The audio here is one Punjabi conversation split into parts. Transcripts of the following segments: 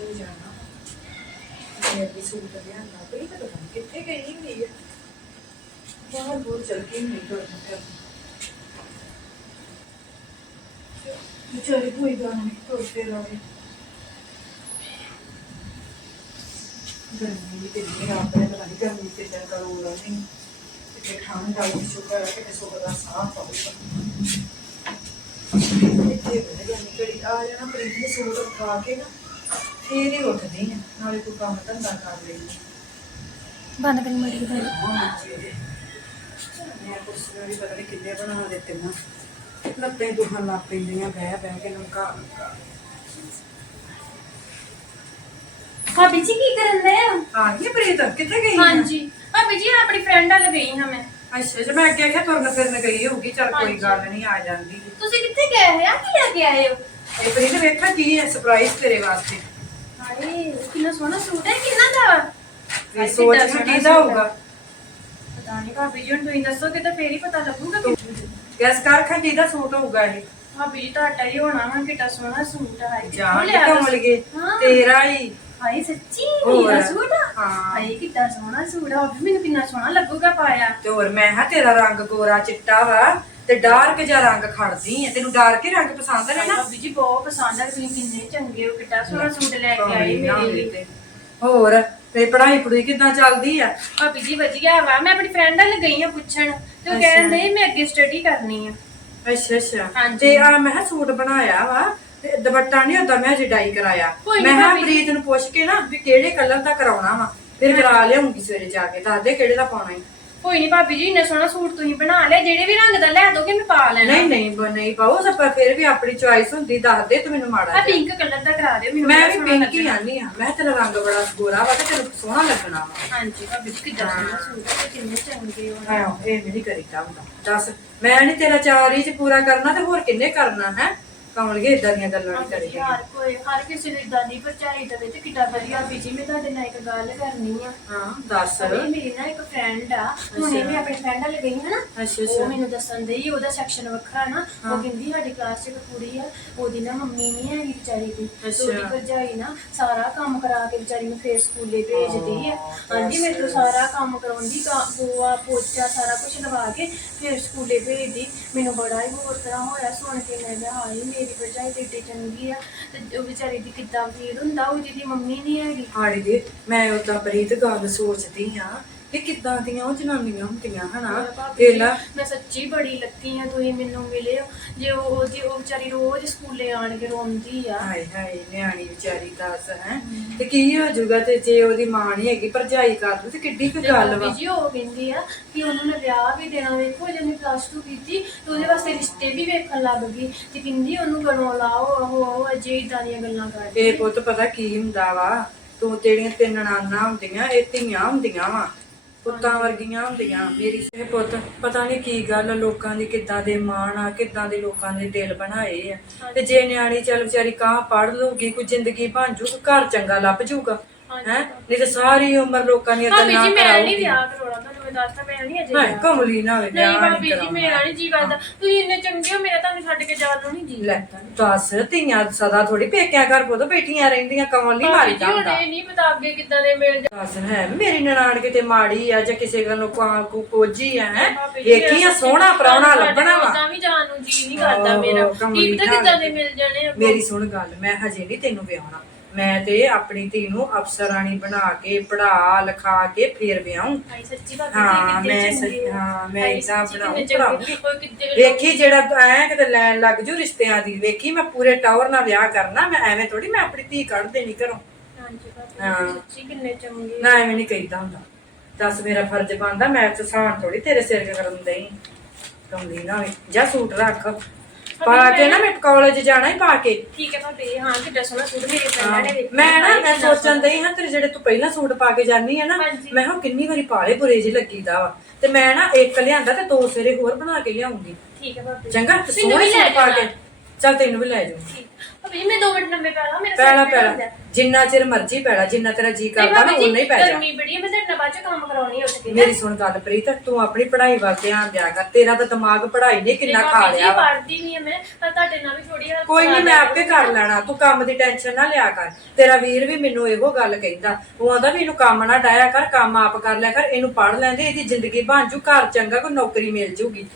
ਪਰਸੋਂ ਜਾਣਾ ਮੈਂ ਵੀ ਸੂਟ ਲਿਆਂਦਾ ਕੋਈ ਪਤਾ ਨਹੀਂ ਕਿੱਥੇ ਗਈ ਹੁੰਦੀ ਹੈ ਬਾਹਰ ਬੋਲ ਚਲ ਗਈ ਨਹੀਂ ਕਰਨਾ ਵਿਚਾਰੀ ਕੋਈ ਗੱਲ ਨਹੀਂ ਤੁਰਦੇ ਰਹੇ ਗਰਮੀ ਵੀ ਤੇ ਨਹੀਂ ਰੱਬ ਨੇ ਪਤਾ ਨਹੀਂ ਗਰਮੀ ਤੇ ਜਾਂ ਕਰੋ ਨਹੀਂ ਤੇ ਠੰਡ ਆ ਗਈ ਸ਼ੁਕਰ ਹੈ ਕਿ ਸੁਖ ਦਾ ਸਾਹ ਪਾਊਗਾ ਇੱਥੇ ਬਹਿ ਜਾਣੀ ਘੜੀ ਆ ਜਾਣਾ ਪ੍ਰੀਤ ਨੇ ਸੂਟ ਖਾ ਕੇ ਨਾ ਫੇਰ ਹੀ ਉੱਠਦੀ ਆ ਨਾਲੇ ਕੋਈ ਕੰਮ ਧੰਦਾ ਕਰ ਲਈ ਬੰਦ ਕਰੀ ਮੜੀ ਗੱਲ। ਮੈਂ ਕੁਰਸੀਆਂ ਵੀ ਪਤਾ ਨਹੀਂ ਕਿੰਨੇ ਬਣਾ ਦਿੱਤੇ ਨਾ। ਲੱਤਾਂ ਦੁਖਣ ਲੱਗ ਪੈਂਦੀਆਂ ਬਹਿ ਬਹਿ ਕੇ ਨਮਕਾ ਨਮਕਾ ਭਾਬੀ ਜੀ ਕੀ ਕਰਨ ਦੇ ਆ? ਆ ਗਈ ਪ੍ਰੀਤ ਕਿੱਥੇ ਗਈ ਆ? ਹਾਂਜੀ। ਭਾਬੀ ਜੀ ਆਪਣੀ ਫਰੈਂਡ ਨਾਲ ਗਈ ਹਾਂ ਮੈਂ। ਅੱਛਾ ਜੇ ਮੈਂ ਅੱਗੇ ਆਖਿਆ ਤੁਰਨ ਫਿਰਨ ਗਈ ਹੋਊਗੀ ਚਲ ਕੋਈ ਹਾਂਜੀ। ਗੱਲ ਨਹੀਂ ਆ ਜਾਂਦੀ। ਤੁਸੀਂ ਕਿੱਥੇ ਗਏ ਆ? ਕੀ ਲੈ ਕੇ ਆਏ ਹੋ? ਇਹ ਪ੍ਰੀਤ ਵੇਖਾ ਕੀ ਹੈ ਸਰਪ੍ਰਾਈਜ਼ ਤੇਰੇ ਵਾਸਤੇ। ਹਾਏ ਕਿੰਨਾ ਸੋਹਣਾ ਸੂਟ ਹੈ ਕਿੰਨਾ ਦਾ? ਵੀ ਸੋਚ ਨਾ ਕਿਹਦਾ ਹੋਊਗਾ? ਪਤਾ ਨਹੀਂ ਭਾਬੀ ਜੀ ਹੁਣ ਤੁਸੀਂ ਦੱਸੋਗੇ ਤਾਂ ਫੇਰ ਹੀ ਪਤਾ ਲੱਗੂਗਾ ਕਿ ਗੈਸ ਕਰ ਖਾ ਕਿਹਦਾ ਸੂਟ ਹੋਊਗਾ ਇਹ? ਭਾਬੀ ਜੀ ਤੁਹਾਡਾ ਹੀ ਹੋਣਾ ਵਾ ਕਿੱਡਾ ਸੋਹਣਾ ਸੂਟ ਹੈ ਜਾਣ ਕਮਲ ਗਏ? ਹਾਂ। ਤੇਰਾ ਹੀ। ਹਾਏ ਸੱਚੀ ਹੋਰ। ਮੇਰਾ ਸੂਟ ਆ? ਹਾਂ। ਹਾਏ ਕਿੱਡਾ ਸੋਹਣਾ ਸੂਟ ਆ। ਉਹ ਵੀ ਮੈਨੂੰ ਕਿੰਨਾ ਸੋਹਣਾ ਲੱਗੂਗਾ ਪਾਇਆ। ਤੇ ਹੋਰ ਮੈਂ ਹਾਂ ਤੇਰਾ ਰੰਗ ਗੋਰਾ ਚਿੱਟਾ ਵਾ। ਤੇ ਡਾਰਕ ਜਿਹਾ ਰੰਗ ਖੜਦੀ ਹੈ ਤੈਨੂੰ ਡਾਰਕ ਹੀ ਰੰਗ ਪਸੰਦ ਹੈ ਨਾ ਭਾਬੀ ਜੀ ਬਹੁਤ ਪਸੰਦ ਆ ਤੁਸੀਂ ਕਿੰਨੇ ਚੰਗੇ ਹੋ ਕਿੱਡਾ ਸੋਹਣਾ ਸੂਟ ਲੈ ਕੇ ਆਏ ਮੇਰੇ ਲਈ ਤੇ। ਹੋਰ ਤੇ ਪੜਾਈ ਪੜੂਈ ਕਿੱਦਾਂ ਚੱਲਦੀ ਆ ਭਾਬੀ ਜੀ ਵਧੀਆ ਵਾ ਮੈਂ ਆਪਣੀ ਫਰੈਂਡ ਨਾਲ ਗਈ ਆ ਪੁੱਛਣ ਤੇ ਉਹ। ਕਹਿੰਦੇ ਮੈਂ ਅੱਗੇ ਸਟੱਡੀ ਕਰਨੀ ਆ ਅੱਛਾ ਅੱਛਾ ਹਾਂਜੀ। ਤੇ ਆ ਮੈਂ ਕਿਹਾ ਸੂਟ ਬਣਾਇਆ ਵਾ ਤੇ ਦੁਪੱਟਾ ਨਹੀਂ ਹੁੰਦਾ ਮੈਂ ਜਡਾਈ ਕਰਾਇਆ ਕੋਈ ਨੀ ਮੈਂ ਕਿਹਾ ਭਾਬੀ। ਪ੍ਰੀਤ ਨੂੰ ਪੁੱਛ ਕੇ ਨਾ ਵੀ ਕਿਹੜੇ ਕਲਰ ਦਾ ਕਰਾਉਣਾ ਵਾ ਫਿਰ ਕਰਾ ਲਿਆਉਂਗੀ ਸਵੇਰੇ ਜਾ ਕੇ ਦੱਸ ਦੇ ਕਿਹੜੇ ਦਾ ਪਾਉਣਾ ਹੈ ਕੋਈ ਨਹੀਂ ਭਾਬੀ ਜੀ ਇੰਨਾ ਸੋਹਣਾ ਸੂਟ ਤੁਸੀਂ ਬਣਾ ਲਿਆ ਜਿਹੜੇ ਵੀ ਰੰਗ ਦਾ ਲੈ ਦੋਗੇ ਮੈਂ ਪਾ ਲੈਣਾ ਨਹੀਂ ਨਹੀਂ ਬ- ਨਹੀਂ ਪਾਓ ਸਭ ਫਿਰ ਵੀ ਆਪਣੀ ਚੁਆਇਸ ਹੁੰਦੀ ਦੱਸ ਦੇ ਤੂੰ ਮੈਨੂੰ ਮਾੜਾ ਆ ਜਿਹਾ। ਪਿੰਕ ਕਲਰ ਦਾ ਕਰਾ ਦਿਓ ਮੈਨੂੰ ਮੈਂ ਬੜਾ ਵੀ ਸੋਹਣਾ ਪਿੰਕ ਹੀ। ਆਨੀ ਆ। ਮੈਂ ਤੇਰਾ ਰੰਗ ਬੜਾ ਗੋਰਾ ਵਾ ਤੇ ਤੈਨੂੰ ਸੋਹਣਾ ਲੱਗਣਾ ਵਾ। ਹਾਂਜੀ ਭਾਬੀ ਜੀ ਕਿੱਡਾ ਸੋਹਣਾ ਸੂਟ ਹੈ ਕਿੰਨੇ ਚੰਗੇ ਹੋ ਹਾਂ ਇਹ ਨਹੀਂ ਕਰੀਦਾ ਹੁੰਦਾ। ਦੱਸ ਮੈਂ ਨਹੀਂ ਤੇਰਾ ਚਾਰ ਹੀ ਚ ਪੂਰਾ ਕਰਨਾ ਤੇ ਹੋਰ ਕਿੰਨੇ ਕਰਨਾ ਹੈ? ਕਮਲਗੇ ਇਦਾਂ ਦੀਆਂ ਗੱਲਾਂ ਨਹੀਂ ਕਰੀਦੀਆਂ ਹਰ ਕੋਈ ਹਰ ਕਿਸੇ ਨੂੰ ਇਦਾਂ ਦੀ ਪਰਚਾਈ ਦੇਵੇ ਤੇ ਕਿੱਡਾ ਵਧੀਆ ਵੀ ਜੀ ਮੈਂ ਤੁਹਾਡੇ ਨਾਲ ਇੱਕ ਗੱਲ ਕਰਨੀ ਆ। ਹਾਂ ਦੱਸ। ਅਰੇ ਮੇਰੀ ਨਾ ਇੱਕ ਫਰੈਂਡ ਆ ਹੁਣੇ ਮੈਂ ਆਪਣੀ ਫਰੈਂਡ ਨਾਲ ਗਈ ਹਾਂ ਨਾ ਅੱਛਾ ਉਹ ਅੱਛਾ ਮੈਨੂੰ ਦੱਸਣ ਦੇ ਉਹਦਾ ਸੈਕਸ਼ਨ ਵੱਖਰਾ ਨਾ ਉਹ ਕਹਿੰਦੀ ਸਾਡੀ ਕਲਾਸ 'ਚ ਇੱਕ ਕੁੜੀ ਆ ਉਹਦੀ ਨਾ ਮੰਮੀ ਨਹੀਂ ਹੈਗੀ ਵਿਚਾਰੀ ਦੀ। ਤੇ। ਉਹਦੀ ਭਰਜਾਈ ਨਾ ਸਾਰਾ ਕੰਮ ਕਰਾ ਕੇ ਵਿਚਾਰੀ ਨੂੰ ਫੇਰ ਸਕੂਲੇ ਭੇਜਦੀ ਆ। ਹਾਂਜੀ ਮੇਰੇ ਤੋਂ ਸਾਰਾ ਕੰਮ ਕਰਾਉਂਦੀ ਕਾ ਬੋਆ ਪੋਚਾ ਸਾਰਾ ਕੁਝ ਲਵਾ ਕੇ ਫੇਰ ਸਕੂਲੇ ਭੇਜਦੀ। ਮੈਨੂੰ ਬੜਾ ਹੀ ਹੋਰ ਤਰ੍ਹਾਂ ਹੋਇਆ ਸੁਣ ਕੇ। ਮੈਂ ਕਿਹਾ, ਹਾਏ, ਮੇਰੀ ਭਰਜਾਈ ਤੇ ਏਡੀ ਚੰਗੀ ਆ। ਤੇ ਉਹ ਵਿਚਾਰੀ ਦੀ ਕਿੱਦਾਂ ਫੀਲ ਹੁੰਦਾ? ਉਹ ਜਿਹਦੀ ਮੰਮੀ ਨਹੀਂ ਹੈਗੀ। ਹਾੜੀ ਦੇ ਮੈਂ ਉਦਾਂ ਪ੍ਰੀਤ ਗੱਲ ਸੋਚਦੀ ਆ ਕਿ ਕਿੱਦਾਂ ਦੀਆਂ ਉਹ ਜਨਾਨੀਆਂ ਹੁੰਦੀਆਂ ਹਨਾ? ਤੇ ਲਾ। ਮੈਂ ਸੱਚੀ ਬੜੀ ਲੱਕੀ ਆ ਤੁਸੀਂ ਮੈਨੂੰ ਮਿਲੇ ਹੋ। ਜੇ ਉਹ ਜੇ ਉਹ ਵਿਚਾਰੀ ਰੋਜ਼ ਸਕੂਲੇ ਆਣ ਕੇ ਰੋਂਦੀ ਆ। ਹਾਏ ਹਾਏ ਨਿਆਣੀ ਵਿਚਾਰੀ ਦੱਸ ਹੈ। ਤੇ ਕੀ ਹੋ ਜਾਊਗਾ ਤੇ ਜੇ ਉਹਦੀ ਮਾਂ ਨਹੀਂ ਹੈਗੀ ਭਰਜਾਈ ਕਰ ਦੂ ਤੇ ਕਿੱਡੀ ਕੁ ਗੱਲ ਵਾ। ਜੀ ਉਹ ਕਹਿੰਦੀ ਆ ਕਿ ਉਹਨੂੰ ਮੈਂ ਵਿਆਹ ਵੀ ਦੇਣਾ ਵੇਖੋ ਜਿਹਨੇ ਪਲੱਸ 2 ਕੀਤੀ ਤੇ ਉਹਦੇ ਵਾਸਤੇ ਰਿਸ਼ਤੇ ਵੀ ਵੇਖਣ ਲੱਗ ਗਈ। ਤੇ ਕਹਿੰਦੀ ਉਹਨੂੰ ਗਲੋਂ ਲਾਓ ਉਹ ਉਹ ਅਜੇ ਇਦਾਂ ਦੀਆਂ ਗੱਲਾਂ ਕਰਦੀ ਇਹ ਪੁੱਤ ਪਤਾ ਕੀ ਹੁੰਦਾ ਵਾ? ਤੂੰ ਤੇਰੀਆਂ ਤਿੰਨ ਨਾਨਾਂ ਹੁੰਦੀਆਂ ਇਹ ਧੀਆਂ ਹੁੰਦੀਆਂ ਵਾ। ਪੁੱਤਾਂ ਵਰਗੀਆਂ ਹੁੰਦੀਆਂ। ਮੇਰੀ ਇਹ ਪੁੱਤ, ਪਤਾ ਨਹੀਂ ਕੀ ਗੱਲ, ਲੋਕਾਂ ਦੀ ਕਿੱਦਾਂ ਦੇ ਮਾਣ ਆ, ਕਿੱਦਾਂ ਦੇ ਲੋਕਾਂ ਦੇ ਦਿਲ ਬਣਾਏ ਆ। ਤੇ ਜੇ ਨਿਆਣੀ ਚੱਲ ਵਿਚਾਰੀ ਕਾਂ ਪੜ ਲੂਗੀ ਕੋਈ ਜ਼ਿੰਦਗੀ ਬਣ ਜੂ ਘਰ ਚੰਗਾ ਲੱਭ ਜੂਗਾ। ਹੈ? ਨਹੀਂ ਤੇ ਸਾਰੀ ਉਮਰ ਲੋਕਾਂ ਦੀਆਂ ਭਾਬੀ ਗੱਲਾਂ ਜੀ ਮੈਂ ਨਹੀਂ ਵਿਆਹ ਕਰਾਉਣਾ ਤੁਹਾਨੂੰ ਮੈਂ ਦੱਸਤਾ ਮੈਂ ਨਹੀਂ ਅਜੇ ਹਾਂ ਵਿਆਹ ਕਮਲੀ ਨਾ ਹੋਵੇ ਨਹੀਂ ਵਿਆਹ ਭਾਬੀ ਨਹੀਂ ਮੇਰਾ ਨਹੀਂ ਜੀ ਕਰਦਾ। ਤੁਸੀਂ ਇੰਨੇ ਚੰਗੇ ਹੋ ਮੇਰਾ ਤੁਹਾਨੂੰ ਛੱਡ ਕੇ ਜਾਣ ਨੂੰ ਨਹੀਂ ਜੀ ਲੈ ਦੱਸ ਧੀਆਂ ਸਦਾ ਥੋੜੀ ਪੇਕਿਆਂ ਘਰ ਪੁੱਤ ਬੈਠੀਆਂ ਰਹਿੰਦੀਆਂ ਕਮਲ ਨਹੀਂ ਭਾਬੀ ਮਾਰੀ ਜੀ ਹੁਣ ਜਾਂਦਾ ਇਹ ਨਹੀਂ ਪਤਾ ਅੱਗੇ ਕਿੱਦਾਂ ਦੇ ਮਿਲ ਦੱਸ ਹੈ ਮੇਰੀ ਨਨਾਣ ਕਿਤੇ ਮਾੜੀ ਆ ਜਾਂ ਕਿਸੇ ਗੱਲੋਂ ਕੋ- ਕੋ ਕੋਜੀ ਆ ਹੈ? ਭਾਬੀ ਜੀ, ਵੇਖੀਆਂ ਸੋਹਣਾ ਪ੍ਰਾਹੁਣਾ ਲੱਭਣਾ ਵਾ। ਤਾਂ ਵੀ ਜਾਣ ਨੂੰ ਜੀ ਨਹੀਂ ਕਰਦਾ ਮੇਰਾ। ਕਮਲੀ ਪਤਾ ਨਾਲ। ਕਿੱਦਾਂ ਦੇ ਮਿਲ ਜਾਣੇ ਆ ਮੇਰੀ ਸੁਣ ਗੱਲ ਮੈਂ ਹਜੇ ਨਹੀਂ ਤੈਨੂੰ ਵਿਆਹਣਾ। ਮੈਂ ਤੇ ਆਪਣੀ ਧੀ ਨੂੰ ਅਫਸਰਾਣੀ ਬਣਾ ਕੇ ਪੜਾ ਲਿਖਾ ਕੇ ਫੇਰ ਵਿਆਹੂੰ। ਸੱਚੀ ਹਾਂ ਮੈਂ ਸੱਚ ਹੋ। ਮੈਂ ਇਦਾਂ ਬਣਾਉਂ ਵੇਖੀ ਜਿਹੜਾ ਐ ਕਿਤੇ ਲੈਣ ਲੱਗ ਜੂ ਰਿਸ਼ਤਿਆਂ ਦੀ ਵੇਖੀ ਮੈਂ ਪੂਰੇ ਟਾਵਰ ਨਾਲ ਵਿਆਹ ਕਰਨਾ ਮੈਂ ਐਵੇਂ ਥੋੜੀ ਮੈਂ ਆਪਣੀ ਧੀ ਕੱਢ ਦੇਣੀ ਘਰੋਂ। ਹਾਂਜੀ ਭਾਬੀ ਹਾਂ। ਜੀ, ਸੱਚੀ ਕਿੰਨੇ ਚੰਗੇ। ਨਾ ਐਵੇਂ ਨਹੀਂ ਕਹੀਦਾ ਹੁੰਦਾ। ਦੱਸ ਮੇਰਾ ਫਰਜ਼ ਬਣਦਾ ਮੈਂ ਤੇ ਥੋੜੀ ਤੇਰੇ ਸਿਰ ਤੇ ਕਰਨ ਦਈ। ਕਮਲੀ ਨਾ ਹੋਵੇ ਜਾ ਸੂਟ ਰੱਖ। ਪਾ ਕੇ ਨਾ ਮੈਂ ਕਾਲਜ ਜਾਣਾ ਹੀ ਪਾ ਕੇ। ਠੀਕ ਹੈ ਭਾਬੀ ਹਾਂ ਕਿੱਡਾ ਸੋਹਣਾ ਸੂਟ ਮੇਰੇ ਫਰੈਂਡਾਂ ਨੇ ਵੇਖਿਆ ਮੈਂ ਨਾ ਮੈਂ ਸੋਚਣ ਦਈ ਹਾਂ ਤੇਰੇ ਜਿਹੜੇ ਤੂੰ ਪਹਿਲਾਂ ਸੂਟ ਪਾ ਕੇ ਜਾਨੀ ਹੈ ਨਾ। ਮੈਂ ਹਾਂ ਕਿੰਨੀ ਵਾਰੀ ਪਾਲੇ ਬੁਰੇ ਜਿਹੇ ਲੱਗੀਦਾ ਵਾ। ਤੇ ਮੈਂ ਨਾ ਇੱਕ ਲਿਆਂਦਾ ਤੇ ਦੋ ਸਿਰੇ ਹੋਰ ਬਣਾ ਕੇ ਲਿਆਉਂਗੀ। ਠੀਕ ਹੈ ਭਾਬੀ। ਚੰਗਾ ਤੇ ਸੋਹਣੇ ਲੈ ਸੂਟ ਪਾ। ਕੇ। ਚੱਲ ਤੈਨੂੰ ਵੀ ਲੈ ਜਾਊਂ ਠੀਕ। ਭਾਬੀ ਮੈਂ 2 ਮਿੰਟ ਲੰਮੇ ਪੈ ਲਾਂ ਮੇਰਾ ਪੈਣਾ ਸਿਰ ਪੀੜ ਪੈਣਾ। ਹੁੰਦਾ। ਜਿੰਨਾ ਚਿਰ ਮਰਜ਼ੀ ਪੈਣਾ ਜਿੰਨਾ ਤੇਰਾ ਜੀ ਤੇ ਕਰਦਾ ਨਾ ਭਾਬੀ ਜੀ, ਉਨਾ ਹੀ ਪੈ ਜਾ। ਗਰਮੀ ਬੜੀ ਹੈ ਮੈਂ ਤੁਹਾਡੇ ਨਾਲ ਬਾਅਦ ਚ ਕੰਮ ਕਰਾਉਣੀ ਉੱਠ ਕੇ ਮੇਰੀ ਸੁਣ ਗੱਲ ਪ੍ਰੀਤ ਤੂੰ ਆਪਣੀ ਪੜ੍ਹਾਈ ਵੱਲ ਧਿਆਨ ਦਿਆ ਕਰ। ਤੇਰਾ ਤਾਂ ਦਿਮਾਗ ਪੜ੍ਹਾਈ ਨੇ ਕਿੰਨਾ ਖਾ ਲਿਆ ਵਾ। ਪੜਦੀ ਨਹੀਂ ਮੈਂ ਪਰ ਤੁਹਾਡੇ ਨਾਲ ਵੀ ਥੋੜੀ help ਕੋਈ ਨਹੀਂ ਮੈਂ ਆਪੇ ਕਰ ਲੈਣਾ। ਤੂੰ ਕੰਮ ਦੀ ਟੈਨਸ਼ਨ ਨਾ ਲਿਆ ਕਰ। ਤੇਰਾ ਵੀਰ ਵੀ ਮੈਨੂੰ ਇਹੋ ਗੱਲ ਕਹਿੰਦਾ। ਉਹ ਆਂਦਾ ਵੀ ਇਹਨੂੰ ਕੰਮ ਨਾ ਡਾਇਆ ਕਰ ਕੰਮ ਆਪ ਕਰ ਲਿਆ ਕਰ ਇਹਨੂੰ ਪੜ੍ਹ ਲੈਂਦੇ ਇਹਦੀ ਜ਼ਿੰਦਗੀ ਬਣ ਜੂ ਘਰ ਚੰਗਾ ਕੋਈ ਨੌਕਰੀ ਮਿਲ ਜੂਗੀ।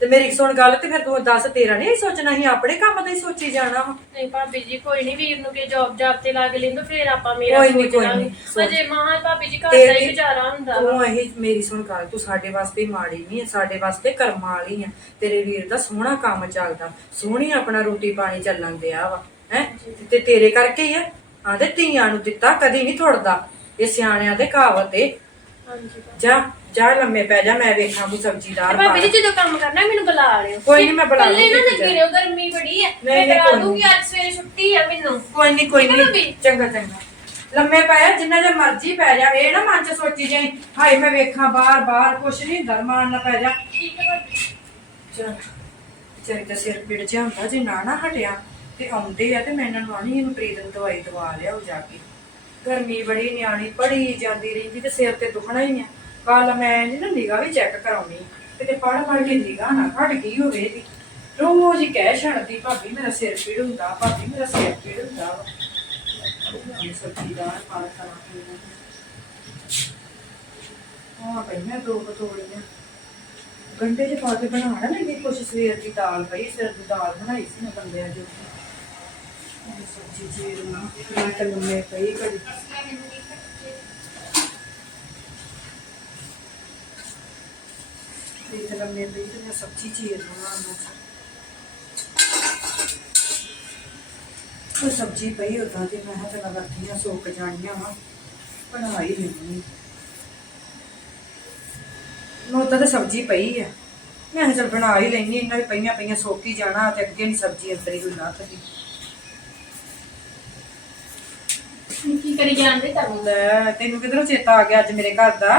ਤੇ ਮੇਰੀ ਸੁਣ ਗੱਲ ਤੇ ਫਿਰ ਤੂੰ ਦੱਸ ਤੇਰਾ ਨਹੀਂ ਸੋਚਣਾ ਸੀ ਆਪਣੇ ਕੰਮ ਦਾ ਹੀ ਸੋਚੀ ਜਾਣਾ ਵਾ? ਨਹੀਂ ਭਾਬੀ ਜੀ ਕੋਈ ਨਹੀਂ ਵੀਰ ਨੂੰ ਕਿ ਜੌਬ ਜਾਬ ਤੇ ਲੱਗ ਲੈਂਦੋ ਫਿਰ ਆਪਾਂ ਮੇਰਾ ਕੋਈ ਨੀ, ਕੋਈ ਲਾਂਗੇ। ਨੀ, ਸੋਚ। ਅਜੇ ਮਹਾ ਭਾਬੀ ਜੀ ਘਰ ਦਾ ਤੇਰੀ- ਹੀ ਗੁਜ਼ਾਰਾ ਹੁੰਦਾ ਵਾ। ਤੂੰ ਇਹ ਮੇਰੀ ਸੁਣ ਗੱਲ ਤੂੰ ਸਾਡੇ ਵਾਸਤੇ ਮਾੜੀ ਨਹੀਂ ਹੈ ਸਾਡੇ ਵਾਸਤੇ ਕਰਮਾਂ ਵਾਲੀ ਹੈ ਤੇਰੇ ਵੀਰ ਦਾ ਸੋਹਣਾ ਕੰਮ ਚੱਲਦਾ ਸੋਹਣੀ ਆਪਣਾ ਰੋਟੀ ਪਾਣੀ ਚੱਲਣ ਦਿਆ ਵਾ ਹੈ? ਤੇ ਤੇਰੇ ਕਰਕੇ ਹੀ ਆ। ਆਂਦੇ ਧੀਆਂ ਨੂੰ ਦਿੱਤਾ ਕਦੀ ਨਹੀਂ ਥੁੜਦਾ ਇਹ ਸਿਆਣਿਆਂ ਦੇ ਕਹਾਵਤ ਏ। ਹਾਂਜੀ ਭਾਬੀ। ਜਾ ਜਾ ਲੰਮੇ ਪੈ ਜਾ ਮੈਂ ਵੇਖਾਂ ਕੋਈ ਸਬਜ਼ੀਦਾਰ ਤੇ ਪਾ ਭਾਬੀ ਜੀ ਜਦੋਂ ਕੰਮ ਕਰਨਾ ਮੈਨੂੰ ਬੁਲਾ ਲਿਓ। ਕੋਈ ਨੀ, ਮੈਂ ਬੁਲਾ ਇਕੱਲੇ ਨਾ ਲੂੰਗੀ ਲੱਗੀ ਰਹੋ ਗਰਮੀ ਬੜੀ ਹੈ ਨਹੀਂ, ਮੈਂ ਨਹੀਂ, ਕਰਾ ਕੋਈ। ਦੂੰਗੀ ਅੱਜ ਸਵੇਰੇ ਛੁੱਟੀ ਆ ਮੈਨੂੰ। ਕੋਈ ਨਹੀਂ ਕੋਈ ਹੈ ਨਹੀਂ? ਚੰਗਾ ਚੰਗਾ। ਲੰਮੇ ਪੈ ਜਾ ਜਿੰਨਾ ਜੇ ਮਰਜ਼ੀ ਪੈ ਜਾ। ਇਹ ਨਾ ਮਨ ਚ ਸੋਚੀ ਜਾਈ ਹਾਏ ਮੈਂ ਵੇਖਾਂ ਬਾਹਰ ਬਾਹਰ ਕੁਛ ਨਹੀਂ ਦਰਮਾਨ ਨਾ ਪੈ ਜਾ। ਠੀਕ ਹੈ ਭਾਬੀ। ਦਾ ਸਿਰ ਪੀੜ ਜਿਹਾ ਹੁੰਦਾ ਜੇ ਨਾ ਨਾ ਹਟਿਆ ਤੇ ਆਉਂਦੇ ਆ ਤੇ ਮੈਂ ਇਹਨਾਂ ਨੂੰ ਆਣੀ ਇਹਨੂੰ ਪ੍ਰੀਤ ਨੂੰ ਦਵਾਈ ਦਵਾ ਲਿਆਓ ਜਾ ਕੇ। ਗਰਮੀ ਬੜੀ ਨਿਆਣੀ ਪੜੀ ਜਾਂਦੀ ਰਹਿੰਦੀ ਤੇ ਸਿਰ ਤੇ ਦੁਖਣਾ ਹੀ ਆ। ਕੱਲ ਮੈਂ ਇਹਦੀ ਨਾ ਨਿਗਾਹ ਵੀ ਚੈੱਕ ਕਰਾਉਣੀ, ਕਿਤੇ ਪੜ ਪੜ ਕੇ ਨਿਗਾਹ ਨਾ ਘਟ ਗਈ ਹੋਵੇ ਇਹਦੀ। ਰੋਜ਼ ਹੀ ਕਹਿ ਛੱਡਦੀ, ਭਾਬੀ ਮੇਰਾ ਸਿਰ ਪੀੜ ਹੁੰਦਾ, ਭਾਬੀ ਮੇਰਾ ਸਿਰ ਪੀੜ ਹੁੰਦਾ ਵਾ। ਸਬਜ਼ੀ ਦਾ ਪਾਲ ਕਰਾਂਗੇ ਹਾਂ ਪਈਆਂ ਦੋ ਕਟੋਰੀਆਂ ਗੰਡੇ ਚ ਪਾ ਕੇ ਬਣਾਉਣਾ ਨਾ ਇਹ ਕੁਛ ਸਵੇਰ ਦੀ ਦਾਲ ਪਈ ਸਿਰ ਦੀ ਦਾਲ ਬਣਾਈ ਸੀ ਮੈਂ ਬੰਦਿਆਂ ਜੋ ਸਬਜ਼ੀ ਜੀਰ ਨਾ ਲੰਮੇ ਪਈ ਕਦੀ ਤਾਂ ਤੇ ਸੀ ਉਹ ਸਬਜ਼ੀ ਪਈ ਉਦਾਂ ਤੇ ਮੈਂ ਕਿਹਾ ਚਲਾ ਵਰਤੀਆਂ ਸੁੱਕ ਜਾਣੀਆਂ ਵਾ। ਬਣਾ ਹੀ ਲੈਣੀ ਨੋ ਤਾਂ ਸਬਜ਼ੀ ਪਈ ਆ। ਮੈਂ ਚੱਲ ਬਣਾ ਹੀ ਲੈਣੀ ਇਹਨਾਂ ਵੀ ਪਈਆਂ ਪਈਆਂ ਸੁੱਕ ਹੀ ਜਾਣਾ ਤੇ ਅੱਗੇ ਨਹੀਂ ਸਬਜ਼ੀ ਅੰਤਰੀ ਹੋਈ ਨਾ ਕਦੀ ਕੀ ਕਰੀ ਜਾਂਦੇ ਤੁਹਾਨੂੰ ਲੈ ਤੈਨੂੰ ਕਿਧਰੋਂ ਚੇਤਾ ਆ ਗਿਆ ਅੱਜ ਮੇਰੇ ਘਰ ਦਾ?